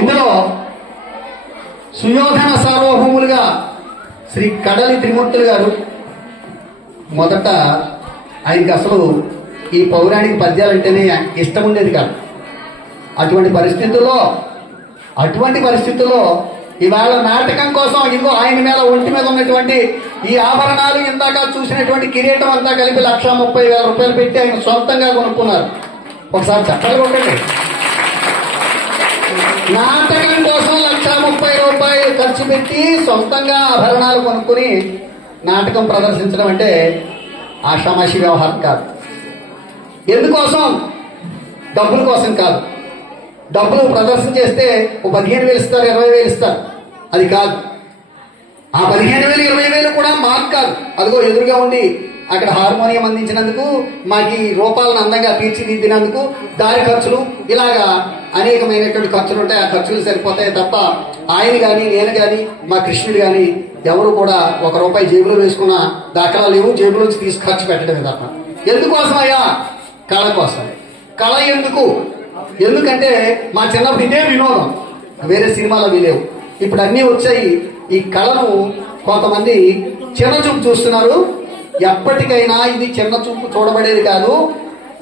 ఇందులో సుయోధన సార్వభౌములుగా శ్రీ కడలి త్రిమూర్తులు గారు మొదట ఆయనకి అసలు ఈ పౌరాణిక పద్యాలంటేనే ఇష్టం ఉండేది కాదు. అటువంటి పరిస్థితుల్లో ఇవాళ నాటకం కోసం ఇంకో ఆయన మీద ఒంటి మీద ఉన్నటువంటి ఈ ఆభరణాలు, ఇందాక చూసినటువంటి కిరీటం అంతా కలిపి 1,30,000 రూపాయలు పెట్టి ఆయన సొంతంగా కొనుక్కున్నారు. ఒకసారి చట్టాలు కొట్టండి. నాటకం కోసం 1,30,000 రూపాయలు ఖర్చు పెట్టి సొంతంగా ఆభరణాలు కొనుక్కుని నాటకం ప్రదర్శించడం అంటే ఆషామాషి వ్యవహారం కాదు. ఎందుకోసం? డబ్బుల కోసం కాదు. డబ్బులు ప్రదర్శన చేస్తే 15,000 ఇస్తారు, 20,000 ఇస్తారు, అది కాదు. ఆ 15,000, 20,000 కూడా మాకు కాదు. అదిగో ఎదురుగా ఉండి అక్కడ హార్మోనియం అందించినందుకు, మాకు ఈ రూపాలను అందంగా తీర్చిదిద్దినందుకు దారి ఖర్చులు, ఇలాగా అనేకమైనటువంటి ఖర్చులు ఉంటాయి. ఆ ఖర్చులు సరిపోతాయి తప్ప ఆయన కానీ, నేను కానీ, మా కృష్ణుడు కానీ ఎవరు కూడా ₹1 జేబులో వేసుకున్న దాఖలా లేవు. జేబులోంచి తీసి ఖర్చు పెట్టడమే తప్ప. ఎందుకోసం అయ్యా? కళ కోసం. కళ ఎందుకంటే మా చిన్నప్పుడు ఇదే వినోదం, వేరే సినిమాలు అవి లేవు. ఇప్పుడు అన్నీ వచ్చాయి. ఈ కళను కొంతమంది చిన్న చూపు చూస్తున్నారు. ఎప్పటికైనా ఇది చిన్న చూపు చూడబడేది కాదు.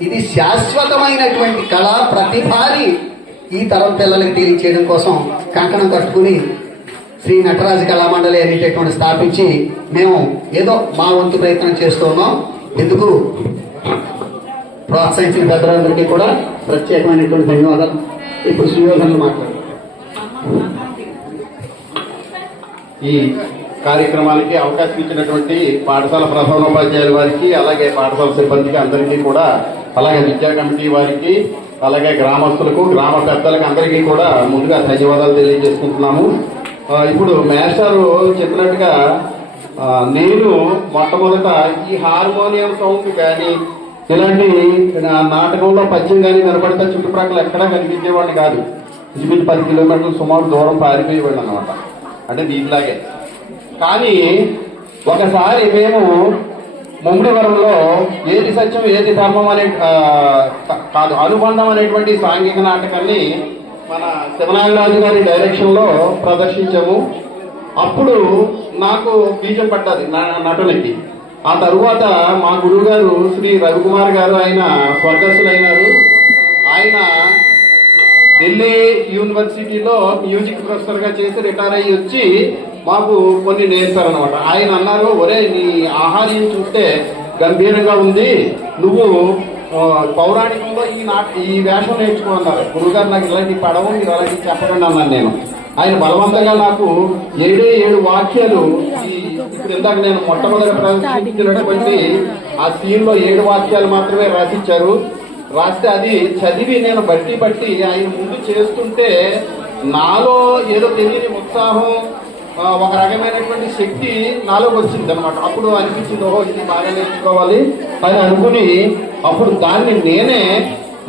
ఇది శాశ్వతమైనటువంటి కళ. ప్రతిభాని ఈ తరం పిల్లలకి తెలియచేయడం కోసం కంకణం కట్టుకుని శ్రీ నటరాజ కళామండలి అనేటటువంటి స్థాపించి మేము ఏదో మా వంతు ప్రయత్నం చేస్తున్నాం. ఎందుకు ప్రోత్సహించిన పెద్దలందరికీ కూడా ప్రత్యేకమైనటువంటి ధన్యవాదాలు. ఇప్పుడు సుయోధనలు మాట్లాడారు. ఈ కార్యక్రమానికి అవకాశం ఇచ్చినటువంటి పాఠశాల ప్రధానోపాధ్యాయుల వారికి, అలాగే పాఠశాల సిబ్బందికి అందరికీ కూడా, అలాగే విద్యా కమిటీ వారికి, అలాగే గ్రామస్తులకు, గ్రామ పెద్దలకు అందరికీ కూడా ముందుగా ధన్యవాదాలు తెలియజేసుకుంటున్నాము. ఇప్పుడు మేస్టారు చెప్పినట్టుగా నేను మొట్టమొదట ఈ హార్మోనియం సౌండ్ కానీ, ఇలాంటి నాటకంలో పద్యం కానీ కనపడితే చుట్టుప్రక్కల ఎక్కడా కనిపించేవాడిని కాదు. ఇంచుమించు 10 కిలోమీటర్లు సుమారు దూరం పారిపోయేవాడిని అనమాట. అంటే దీనిలాగే. కానీ ఒకసారి మేము ముమ్మిడివరంలో ఏది సత్యం ఏది ధర్మం అనే కాదు అనుబంధం అనేటువంటి సాంఘిక నాటకాన్ని మన శివనాగరాజు గారి డైరెక్షన్ లో ప్రదర్శించాము. అప్పుడు నాకు బీజం పడ్డది నటునికి. ఆ తరువాత మా గురువు గారు శ్రీ రవికుమార్ గారు, ఆయన స్వర్గస్థులైనారు. ఆయన ఢిల్లీ యూనివర్సిటీలో మ్యూజిక్ ప్రొఫెసర్ గా చేసి రిటైర్ అయ్యి వచ్చి మాకు కొన్ని నేర్పారనమాట. ఆయన అన్నారు, ఒరే నీ ఆహార్యం చూస్తే గంభీరంగా ఉంది, నువ్వు పౌరాణికంలో ఈ వేషం నేర్చుకున్నారు. గురువుగారు నాకు ఇలాంటి పడవు, మీరు అలాంటి చెప్పకండి అన్నాను నేను. ఆయన బలవంతంగా నాకు 7 వాక్యాలు, ఇప్పుడు ఇందాక నేను మొట్టమొదటి ప్రదర్శించినటువంటి ఆ సీన్ లో 7 వాక్యాలు మాత్రమే రాసిచ్చారు. రాస్తే అది చదివి నేను బట్టి ఆయన ముందు చేస్తుంటే నాలో ఏదో తెలియని ఉత్సాహం, ఒక రకమైనటువంటి శక్తి నాలోకి వచ్చింది అనమాట. అప్పుడు అనిపించింది, ఓహో ఇది బాగా నేర్చుకోవాలి అని అనుకుని అప్పుడు దాన్ని నేనే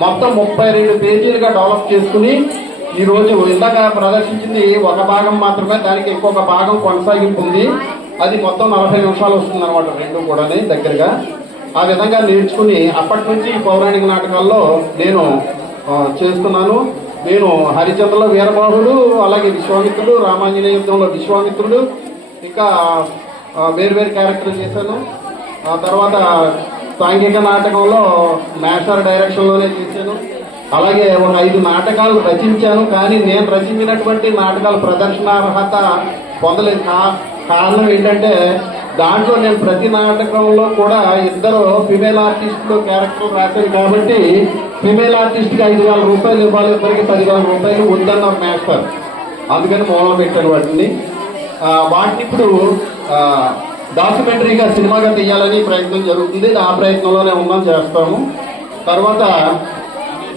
మొత్తం 32 పేజీలుగా డెవలప్ చేసుకుని ఈ రోజు ఇందాక ప్రదర్శించింది ఒక భాగం మాత్రమే, దానికి ఇంకొక భాగం కొనసాగింపు ఉంది. అది మొత్తం 40 నిమిషాలు వస్తుంది అనమాట, రెండు కూడా దగ్గరగా. ఆ విధంగా నేర్చుకుని అప్పటి నుంచి పౌరాణిక నాటకాల్లో నేను చేస్తున్నాను. నేను హరిచంద్రలో వీరబాహుడు, అలాగే విశ్వామిత్రుడు, రామాంజనేయ యుద్ధంలో విశ్వామిత్రుడు, ఇంకా వేరు క్యారెక్టర్ చేశాను. ఆ తర్వాత సాంఘిక నాటకంలో మేస్టర్ డైరెక్షన్ లోనే చేశాను. అలాగే ఒక 5 నాటకాలు రచించాను. కానీ నేను రచించినటువంటి నాటకాలు ప్రదర్శనార్హత పొందలేదు. కారణం ఏంటంటే దాంట్లో నేను ప్రతి నాటకంలో కూడా 2 ఫిమేల్ ఆర్టిస్టులు క్యారెక్టర్ రాశాను. కాబట్టి ఫిమేల్ ఆర్టిస్ట్ కి 5,000 రూపాయలు ఇవ్వాలి, ఇద్దరికి 10,000 రూపాయలు ఉందన్నారు మేస్టర్. అందుకని మొదలు పెట్టాను వాటిని. వాటిని ఇప్పుడు డాక్యుమెంటరీగా సినిమాగా తీయాలని ప్రయత్నం జరుగుతుంది. ఆ ప్రయత్నంలోనే ఉన్నాం, చేస్తాము. తర్వాత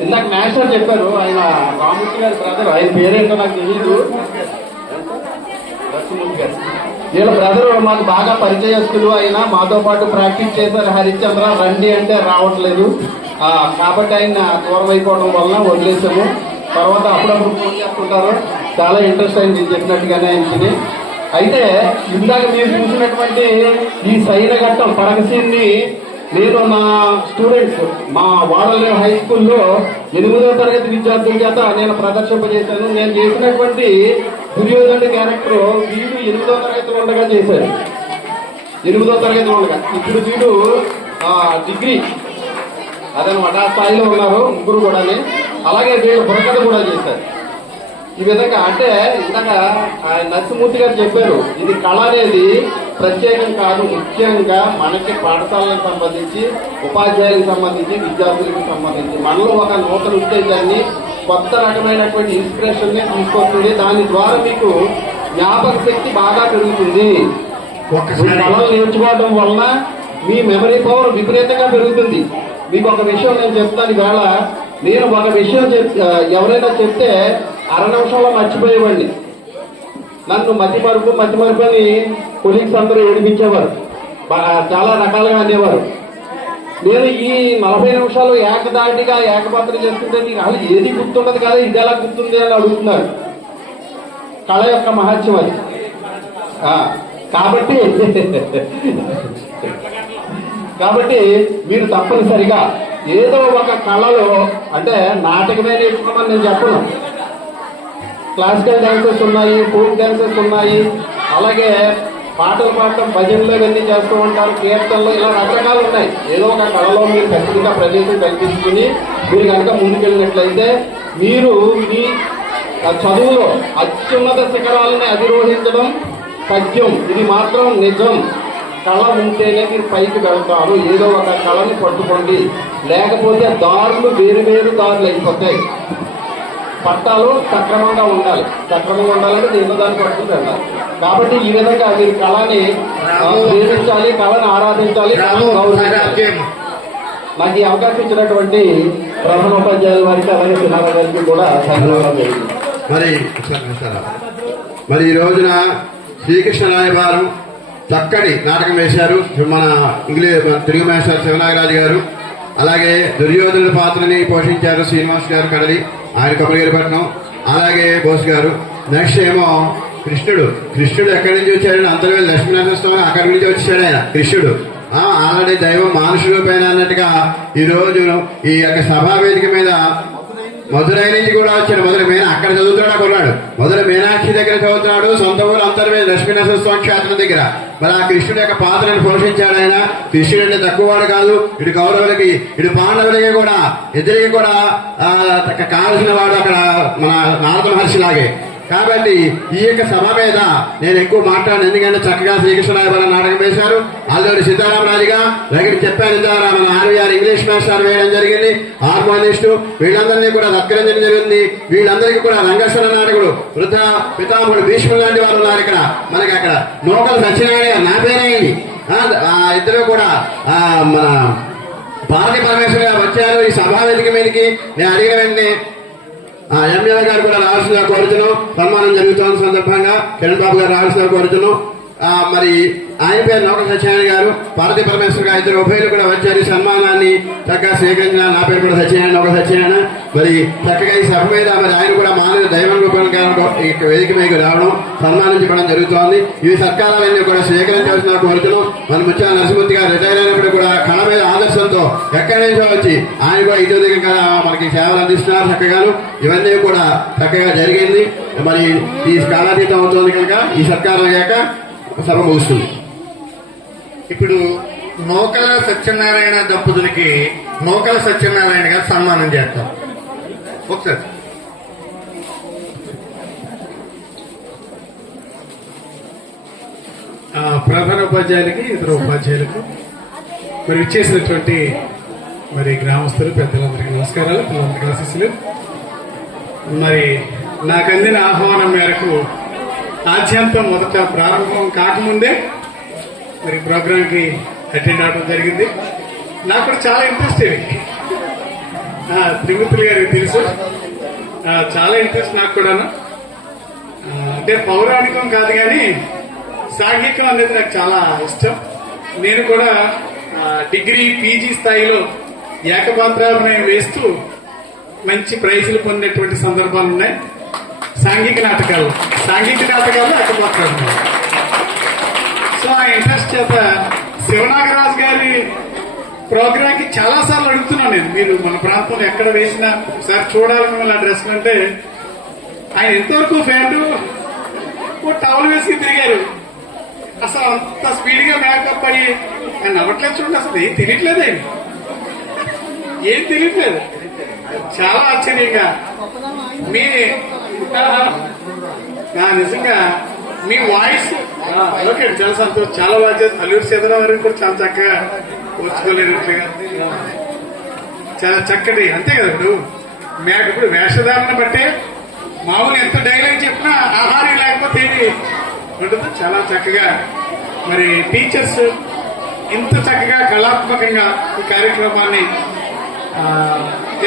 ఇందాక నేషనల్ చెప్పారు, ఆయన రామూర్తి గారి బ్రదర్, ఆయన పేరేంటో నాకు తెలియదు, వీళ్ళ బ్రదర్ మాకు బాగా పరిచయస్తులు. ఆయన మాతో పాటు ప్రాక్టీస్ చేశారు. హరిశ్చంద్ర రండి అంటే రావట్లేదు, కాబట్టి ఆయన దూరం అయిపోవడం వలన వదిలేసాము. తర్వాత అప్పుడప్పుడు ఫోన్ చేస్తుంటారు, చాలా ఇంట్రెస్ట్ అయింది చెప్పినట్టుగానే ఆయనకి. అయితే ఇందాక మీరు చూసినటువంటి ఈ సైరఘట్టం పడకసీన్ని నేను నా స్టూడెంట్స్ మా వాడలే హై స్కూల్లో 8వ తరగతి విద్యార్థుల చేత నేను ప్రదర్శింపజేశాను. నేను చేసినటువంటి దుర్యోధనుడి క్యారెక్టర్ వీడు 8వ తరగతి ఉండగా చేశారు. 8వ తరగతి ఉండగా. ఇప్పుడు వీడు డిగ్రీ అదనమాట, ఆ స్థాయిలో ఉన్నారు ముగ్గురు కూడా. అలాగే వీళ్ళు బుర్రకథ కూడా చేశారు. ఈ విధంగా అంటే ఇందాక నరసింహమూర్తి గారు చెప్పారు, ఇది కళ అనేది ప్రత్యేకం కాదు, ముఖ్యంగా మనకి పాఠశాలకు సంబంధించి, ఉపాధ్యాయులకు సంబంధించి, విద్యార్థులకు సంబంధించి మనలో ఒక నూతన ఉత్తేజాన్ని, కొత్త రకమైనటువంటి ఇన్స్పిరేషన్ ని తీసుకొస్తుంది. దాని ద్వారా మీకు జ్ఞాపక శక్తి బాగా పెరుగుతుంది. కళలు నేర్చుకోవడం వలన మీ మెమరీ పవర్ విపరీతంగా పెరుగుతుంది. మీకు ఒక విషయం నేను చెప్తాను. ఈవేళ నేను ఒక విషయం ఎవరైనా చెప్తే 6 నిమిషంలో మర్చిపోయేవాడిని. నన్ను మతిమరుపు అని కొలీగ్స్ అందరూ ఏడిపించేవారు, చాలా రకాలుగా అనేవారు. నేను ఈ 40 నిమిషాలు ఏకదాటిగా ఏకపాత్ర చేస్తుంటే నీకు అసలు ఏది గుర్తుండదు కదా, ఇది ఎలా గుర్తుంది అని అడుగుతున్నారు. కళ యొక్క మహత్యం అది. కాబట్టి మీరు తప్పనిసరిగా ఏదో ఒక కళలో, అంటే నాటకమే నేర్చుకోమని నేను చెప్పను, క్లాసికల్ డాన్సెస్ ఉన్నాయి, ఫోక్ డాన్సెస్ ఉన్నాయి, అలాగే పాటలు పాడటం, భజనలు ఇవన్నీ చేస్తూ ఉంటారు, కీర్తనలు, ఇలా రకరకాలు ఉన్నాయి. ఏదో ఒక కళలో మీరు ఖచ్చితంగా ప్రదేశం కల్పించుకుని మీరు కనుక ముందుకెళ్ళినట్లయితే మీరు మీ చదువులో అత్యున్నత శిఖరాలని అధిరోహించడం సత్యం. ఇది మాత్రం నిజం. కళ ఉంటేనే మీరు పైకి వెళ్తారు. ఏదో ఒక కళని పట్టుకోండి, లేకపోతే దారులు వేరు వేరు దారులు అయిపోతాయి. పట్టాలు సక్రమంగా ఉండాలి. సక్రమంగా ఉండాలంటే దీంతో దాన్ని పట్టుకుని వెళ్ళాలి. కాబట్టి ఈ విధంగా మీరు కళని ప్రేమించాలి, కళని ఆరాధించాలి, గౌరవించాలి. నాకు ఈ అవకాశం ఇచ్చినటువంటి ప్రధానోపాధ్యాయుల వారికి, అలాగే సినారా గారికి కూడా ధన్యవాదాలు జరిగింది. మరి ఈ రోజున శ్రీకృష్ణ రాయబారం చక్కటి నాటకం వేశారు మన తెలుగు మేస్టర్ శివనాగరాజు గారు. అలాగే దుర్యోధనుడి పాత్రని పోషించారు శ్రీనివాస్ గారు కడలి, ఆయన కొమరగిరిపట్నం. అలాగే బోస్ గారు. నెక్స్ట్ ఏమో కృష్ణుడు ఎక్కడి నుంచి వచ్చాడు, అంతర్వేది లక్ష్మీనరసింహస్వామి అక్కడి నుంచి వచ్చాడు ఆయన కృష్ణుడు. ఆల్రెడీ దైవం మానుషుల పైన అన్నట్టుగా ఈ రోజు ఈ యొక్క సభావేదిక మీద మధురై నుంచి కూడా వచ్చాడు. అక్కడ చదువుతున్నాడు కొన్నాడు. మొదలు మీనాక్షి దగ్గర చదువుతున్నాడు, సొంత ఊరు అంతర్వేది లక్ష్మీనరసింహస్వామి క్షేత్రం దగ్గర. మరి ఆ కృష్ణుడి యొక్క పాత్రను పోషించాడు ఆయన. కృష్ణుడు అంటే తక్కువవాడు కాదు. ఇటు కౌరవులకి ఇటు పాండవులకి కూడా ఇద్దరికి కూడా కావలసిన వాడు అక్కడ మన నారద మహర్షి లాగే. కాబట్టి ఈ యొక్క సభ మీద నేను ఎక్కువ మాట్లాడను, ఎందుకంటే చక్కగా శ్రీకృష్ణరాయబారం నాటకం వేశారు. అల్లూరి సీతారామరాజుగా దగ్గర చెప్పాను ద్వారా మన ఆర్వీఆర్ ఇంగ్లీష్ మాస్టర్ వేయడం జరిగింది, హార్మోనిస్టు, వీళ్ళందరినీ కూడా సత్కరించడం జరిగింది. వీళ్ళందరికీ కూడా రంగస్థల నాటకుడు వృద్ధ పితామహుడు భీష్ముడు లాంటి వారు ఉన్నారు ఇక్కడ మనకి. అక్కడ నూకల సత్యనారాయణ నా పేరైంది. ఇద్దరు కూడా మన పార్వతీ పరమేశ్వర గారు వచ్చారు ఈ సభా వేదిక మీదకి. నేను అడిగిన వెంటనే ఎంఎల్ఏ గారు కూడా రావాల్సిన కోరుతున్నాం. సన్మానం జరుగుతున్న సందర్భంగా కిరణ్ బాబు గారు రావాల్సిన కోరుతున్నాం. మరి ఆయన పేరు నౌక సత్యనారాయణ గారు, పార్వతీ పరమేశ్వర గారు ఇద్దరు ఉభయలు కూడా వచ్చారు. సన్మానాన్ని చక్కగా స్వీకరించిన నా పేరు కూడా సత్యనారాయణ, నౌక సత్యనారాయణ. మరి చక్కగా ఈ సభ మీద మరి ఆయన కూడా మానవ దైవం రూపంగా వేదిక మీద రావడం, సన్మానించడం జరుగుతోంది. ఈ సత్కారాలన్నీ కూడా స్వీకరించాల్సిన కోరుతున్నాం. మన ముత్యాల నరసింహమూర్తి గారు రిటైర్ అయినప్పుడు కూడా కళ మీద ఆదర్శంతో ఎక్కడి నుంచో వచ్చి ఆయన కూడా ఇటు దగ్గర మనకి సేవలు అందిస్తున్నారు చక్కగాను. ఇవన్నీ కూడా చక్కగా జరిగింది. మరి ఈ కాలాతీతం అవుతుంది కనుక ఈ సత్కారం అయ్యాక సభ ముగుస్తుంది. ఇప్పుడు నూకల సత్యనారాయణ దంపతులకి నూకల సత్యనారాయణ గారు సన్మానం చేస్తారు. ఒకసారి ప్రధాన ఉపాధ్యాయులకి, ఇతర ఉపాధ్యాయులకు, మరి ఇచ్చేసినటువంటి మరి గ్రామస్తులు పెద్దలందరికీ నమస్కారాలు, పిల్లలందరికీ ఆశీస్సులు. మరి నాకు అందిన ఆహ్వానం మేరకు ఆద్యంతం మొదట ప్రారంభం కాకముందే మరి ప్రోగ్రాంకి అటెండ్ అవడం జరిగింది. నాకు కూడా చాలా ఇంట్రెస్ట్ ఇవి. త్రిమూర్తులు గారికి తెలుసు, చాలా ఇంట్రెస్ట్ నాకు కూడాను. అంటే పౌరాణికం కాదు కానీ సాంఘికం అనేది నాకు చాలా ఇష్టం. నేను కూడా డిగ్రీ పీజీ స్థాయిలో ఏకపాత్రాభినయం వేస్తూ మంచి ప్రైజులు పొందినటువంటి సందర్భాలు ఉన్నాయి. సాంఘిక నాటకాల్లో ఏకపాత్రాభినయం. సో ఆ ఇంట్రెస్ట్ చేత శివనాగరాజు గారి ప్రోగ్రామ్ కి చాలా సార్లు అడుగుతున్నాను నేను, మీరు మన ప్రాంతంలో ఎక్కడ వేసినా ఒకసారి చూడాలి మిమ్మల్ని ఆ డ్రెస్ అంటే. ఆయన ఎంతవరకు ఫ్యాంటు టవల్ వేసుకుని తిరిగారు. అసలు అంత స్పీడ్ గా మేకప్ అయ్యి ఆయన నవ్వట్లేదు చూడండి, అసలు ఏం తెలియట్లేదు, ఏం తెలియట్లేదు. చాలా ఆశ్చర్యంగా మీ నిజంగా మీ వాయిస్ ఓకే, చాలా సంతోషం. చాలా బాగా అల్లూరి సీతారాం గారికి కూడా చాలా చక్కగా వచ్చుకోలేనట్లుగా చాలా చక్కటి, అంతే కదా. ఇప్పుడు వేషధారణ బట్టే మామూలు ఎంత డైలాగ్ చెప్పినా ఆహారం లేకపోతే ఏది ఉంటుంది. చాలా చక్కగా మరి టీచర్స్ ఇంత చక్కగా కళాత్మకంగా ఈ కార్యక్రమాన్ని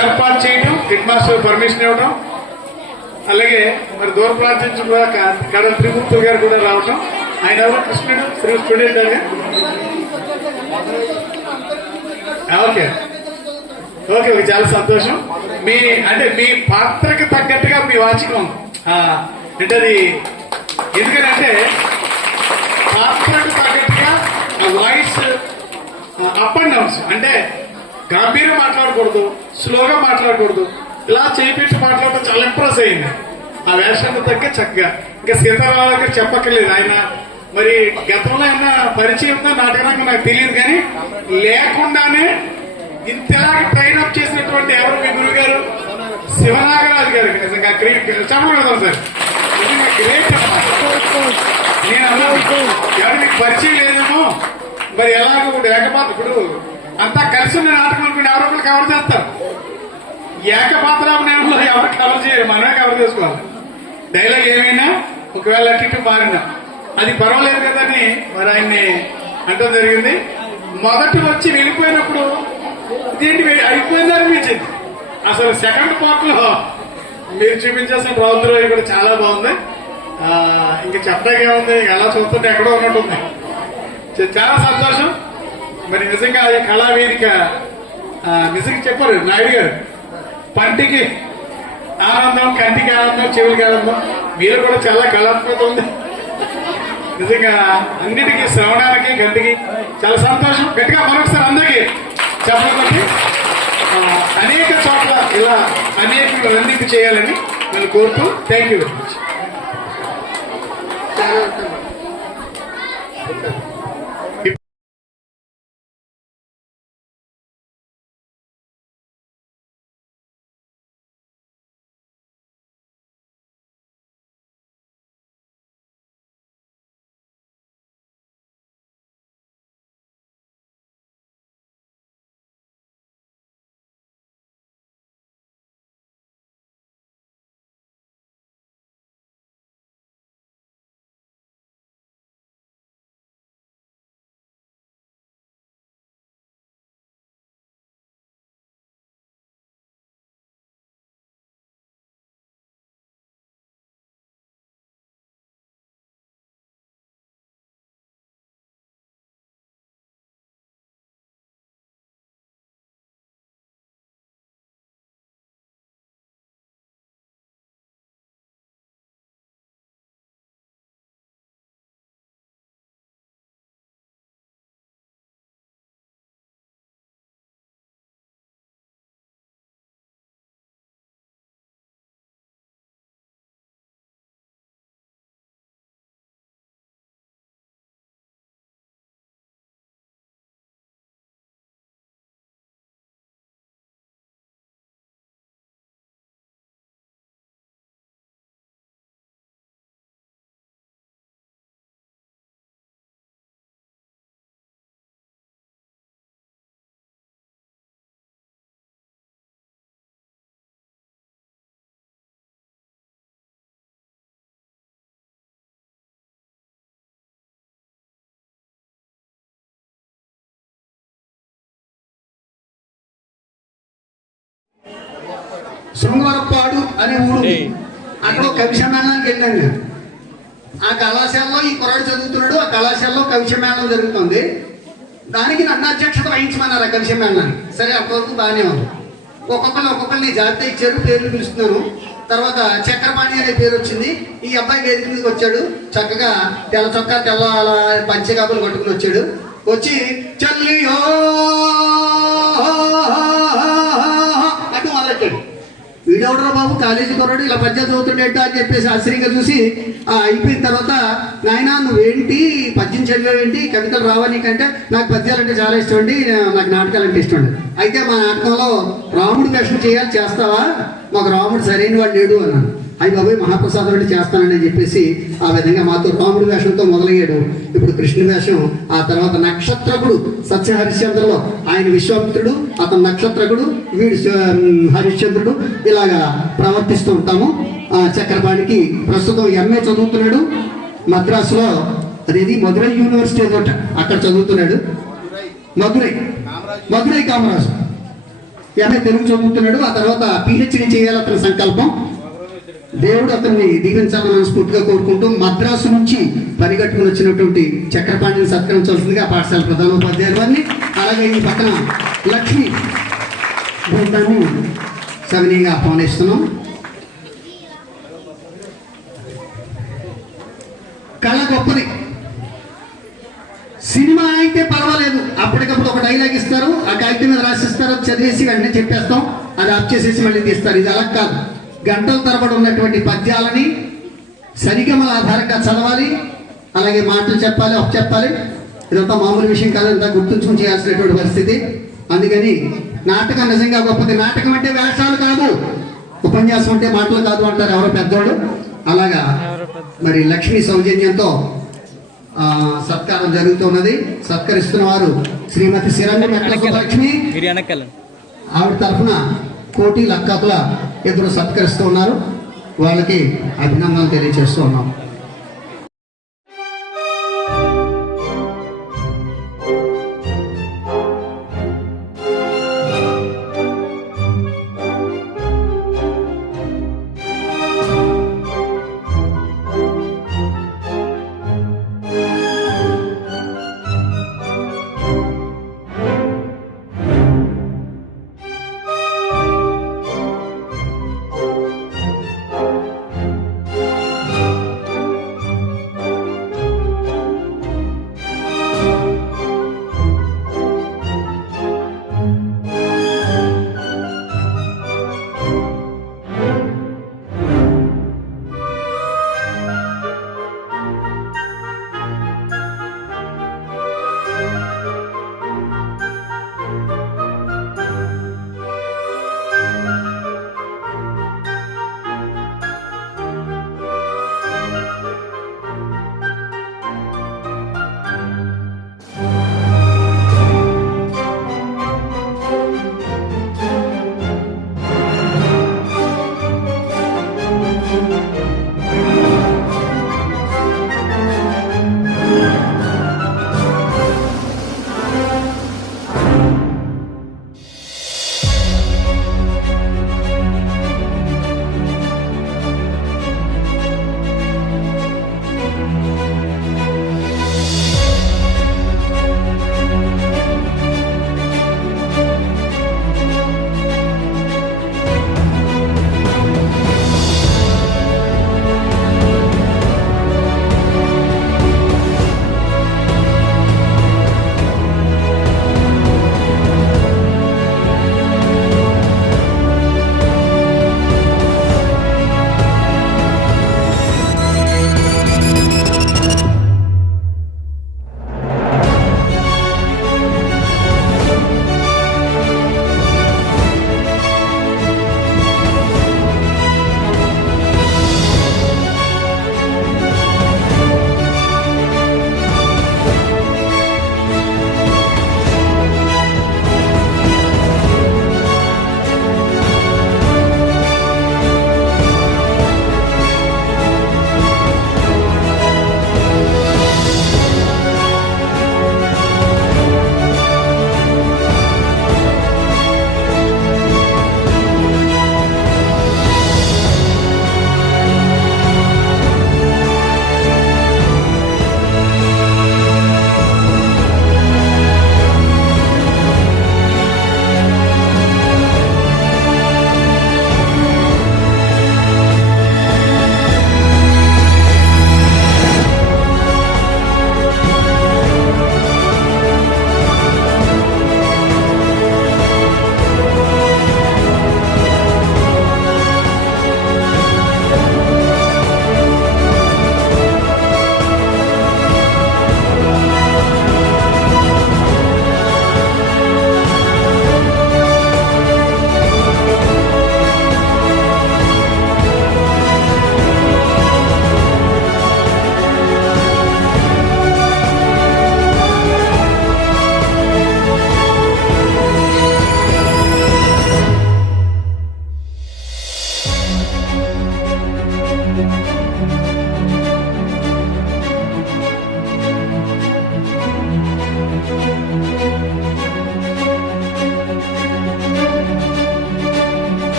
ఏర్పాటు చేయడం, హెడ్ మాస్టర్ పర్మిషన్ ఇవ్వడం, అలాగే మరి దూర ప్రాంతం నుంచి కూడా కడల త్రిమూర్తులు గారు కూడా రావడం. ఆయన ఎవరు? కృష్ణుడు స్టూడెంట్ అండి. ఓకే ఓకే, చాలా సంతోషం. మీ పాత్రకి తగ్గట్టుగా మీ వాచకం అంటే అది ఎందుకంటే పాత్రకు తగ్గట్టుగా వాయిస్ అప్ అండ్ డౌన్స్, అంటే గంభీరంగా మాట్లాడకూడదు, స్లోగా మాట్లాడకూడదు, ఇలా చేపెట్టి మాట్లాడడం చాలా ఇంప్రెస్ అయింది. ఆ వేషానికి తగ్గ చక్కగా. ఇంకా సీతారామ గారు చెప్పక్కర్లేదు, ఆయన మరి గతంలో ఏమన్నా పరిచయం ఉందా నాటకరంగా నాకు తెలియదు, కానీ లేకుండానే ఇంతలాగా ట్రైన్ అప్ చేసినటువంటి ఎవరు మీ గురువు గారు? శివనాగరాజు గారు. నిజంగా చెప్పగలుగుతాం సార్, నిజంగా గ్రేట్. నేను అన్నాను ఎవరు మీకు పరిచయం లేదేమో, మరి ఎలాగో ఏకపాత్ర ఇప్పుడు అంతా కలిసి ఉన్న నాటకం అనుకుని ఎవరో ఒకరు కవర్ చేస్తారు. ఏకపాత్రాభినయంలో ఎవరు కవర్ చేయరు, మనమే కవర్ చేసుకోవాలి. డైలాగ్ ఏమైనా ఒకవేళ అటు ఇటు మారినా అది పర్వాలేదు కదని మరి ఆయన్ని అంటం జరిగింది. మొదటి వచ్చి వెళ్ళిపోయినప్పుడు ఇదేంటి అయిపోయింది అనిపించింది. అసలు సెకండ్ పార్ట్ లో మీరు చూపించేసిన రావుతురావు కూడా చాలా బాగుంది. ఇంకా చెప్పడానికి ఏముంది, ఎలా చూస్తుంటే ఎక్కడో ఉన్నట్టుంది. చాలా సంతోషం. మరి నిజంగా ఈ కళావేదిక నిజంగా చెప్పారు నాయుడు గారు, పంటికి ఆనందం, కంటికి ఆనందం, చెవులకి ఆనందం. మీరు కూడా చాలా కళాత్మకత ఉంది నిజంగా. అన్నిటికీ శ్రవణానికి కంటికి చాలా సంతోషం. గట్టిగా మరొకసారి అందరికీ చెప్పబట్టి అనేక చోట్ల ఇలా అనేక రన్నింగ్ చేయాలని నేను కోరుతూ థ్యాంక్ యూ వెరీ మచ్. శృంగవరపాడు అనే ఊరు ఉంది. అక్కడ ఒక కవి సమ్మేళనానికి వెళ్ళాను నేను. ఆ కళాశాలలో ఈ కుర్రాడు చదువుతున్నాడు. ఆ కళాశాలలో కవి సమ్మేళనం జరుగుతుంది. దానికి నన్ను అధ్యక్షత వహించమన్నారు ఆ కవి సమ్మేళనానికి. సరే, అంతవరకు బాగానే ఉంది. ఒక్కొక్కరిని జాబితా ఇచ్చారు, పేర్లు పిలుస్తున్నాను. తర్వాత చక్రపాణి అనే పేరు వచ్చింది. ఈ అబ్బాయి వేదిక మీదకి వచ్చాడు. చక్కగా తెల్ల చొక్కా తెల్ల పంచగాబులు కట్టుకుని వచ్చాడు. వచ్చి చల్లియో అటు మొదలెట్టాడు. వీడెవడరా బాబు, కాలేజీ కుర్రాడు ఇలా పద్యాలు చదువుతుండేట అని చెప్పేసి ఆశ్చర్యంగా చూసి అయిపోయిన తర్వాత, నాయన నువ్వేంటి పద్యం చదివేంటి, కవితలు రావా నీకంటే? నాకు పద్యాలు అంటే చాలా ఇష్టం అండి, నాకు నాటకాలు అంటే ఇష్టం అండి. అయితే మా నాటకంలో రాముడు వేషం చేయాలి, చేస్తావా? మాకు రాముడు సరైన వాడు లేడు అన్నాను. అయ్యి బాబాయ్ మహాప్రసాదం అంటే చేస్తానని చెప్పేసి ఆ విధంగా మాతో రాముడి వేషంతో మొదలయ్యాడు. ఇప్పుడు కృష్ణ వేషం, ఆ తర్వాత నక్షత్రకుడు సత్య హరిశ్చంద్రలో ఆయన విశ్వామిత్రుడు, అతను నక్షత్రకుడు, వీడు హరిశ్చంద్రుడు, ఇలాగా ప్రవర్తిస్తూ ఉంటాము. చక్రపాణికి ప్రస్తుతం ఎంఏ చదువుతున్నాడు మద్రాసులో. అదేది మధురై యూనివర్సిటీ ఏదోట, అక్కడ చదువుతున్నాడు. మధురై కామరాజు ఎంఏ తెలుగు చదువుతున్నాడు. ఆ తర్వాత పిహెచ్డి చేయాలి అతని సంకల్పం. దేవుడు అతన్ని దీవించాలని మనస్ఫూర్తిగా కోరుకుంటూ మద్రాసు నుంచి పనిగట్టుకుని వచ్చినటువంటి చక్రపాణిని సత్కరించాల్సిందిగా పాఠశాల ప్రధానోపాధ్యాయులు వారిని, అలాగే ఈ పక్కన లక్ష్మి బృందాన్ని సవినీయంగా ఆహ్వానిస్తున్నాం. కళ గొప్పది. సినిమా అయితే పర్వాలేదు, అప్పటికప్పుడు ఒక డైలాగ్ ఇస్తారు, ఆ కాగితం మీద రాసిస్తారు, చదివేసి వెంటనే చెప్పేస్తాం, అది ఆఫ్ చేసేసి మళ్ళీ తీస్తారు. ఇది అలా కాదు. గంటల తరబడి ఉన్నటువంటి పద్యాలని సరిగమల ఆధారంగా చదవాలి, అలాగే మాటలు చెప్పాలి, అప్పు చెప్పాలి. ఇదంతా మామూలు విషయం కాదు, ఇంత గుర్తుంచుకుని చేయాల్సినటువంటి పరిస్థితి. అందుకని నాటకం నిజంగా గొప్పది. నాటకం అంటే వేషాలు కాదు, ఉపన్యాసం అంటే మాటలు కాదు అంటారు ఎవరో పెద్దోడు. అలాగా మరి లక్ష్మీ సౌజన్యంతో సత్కారం జరుగుతున్నది. సత్కరిస్తున్న వారు శ్రీమతి సిరంగి లక్ష్మి. ఆవిడ తరఫున కోటి లక్కకుల ఇద్దరు సత్కరిస్తూ ఉన్నారు. వాళ్ళకి అభినందనలు తెలియజేస్తూ ఉన్నాం.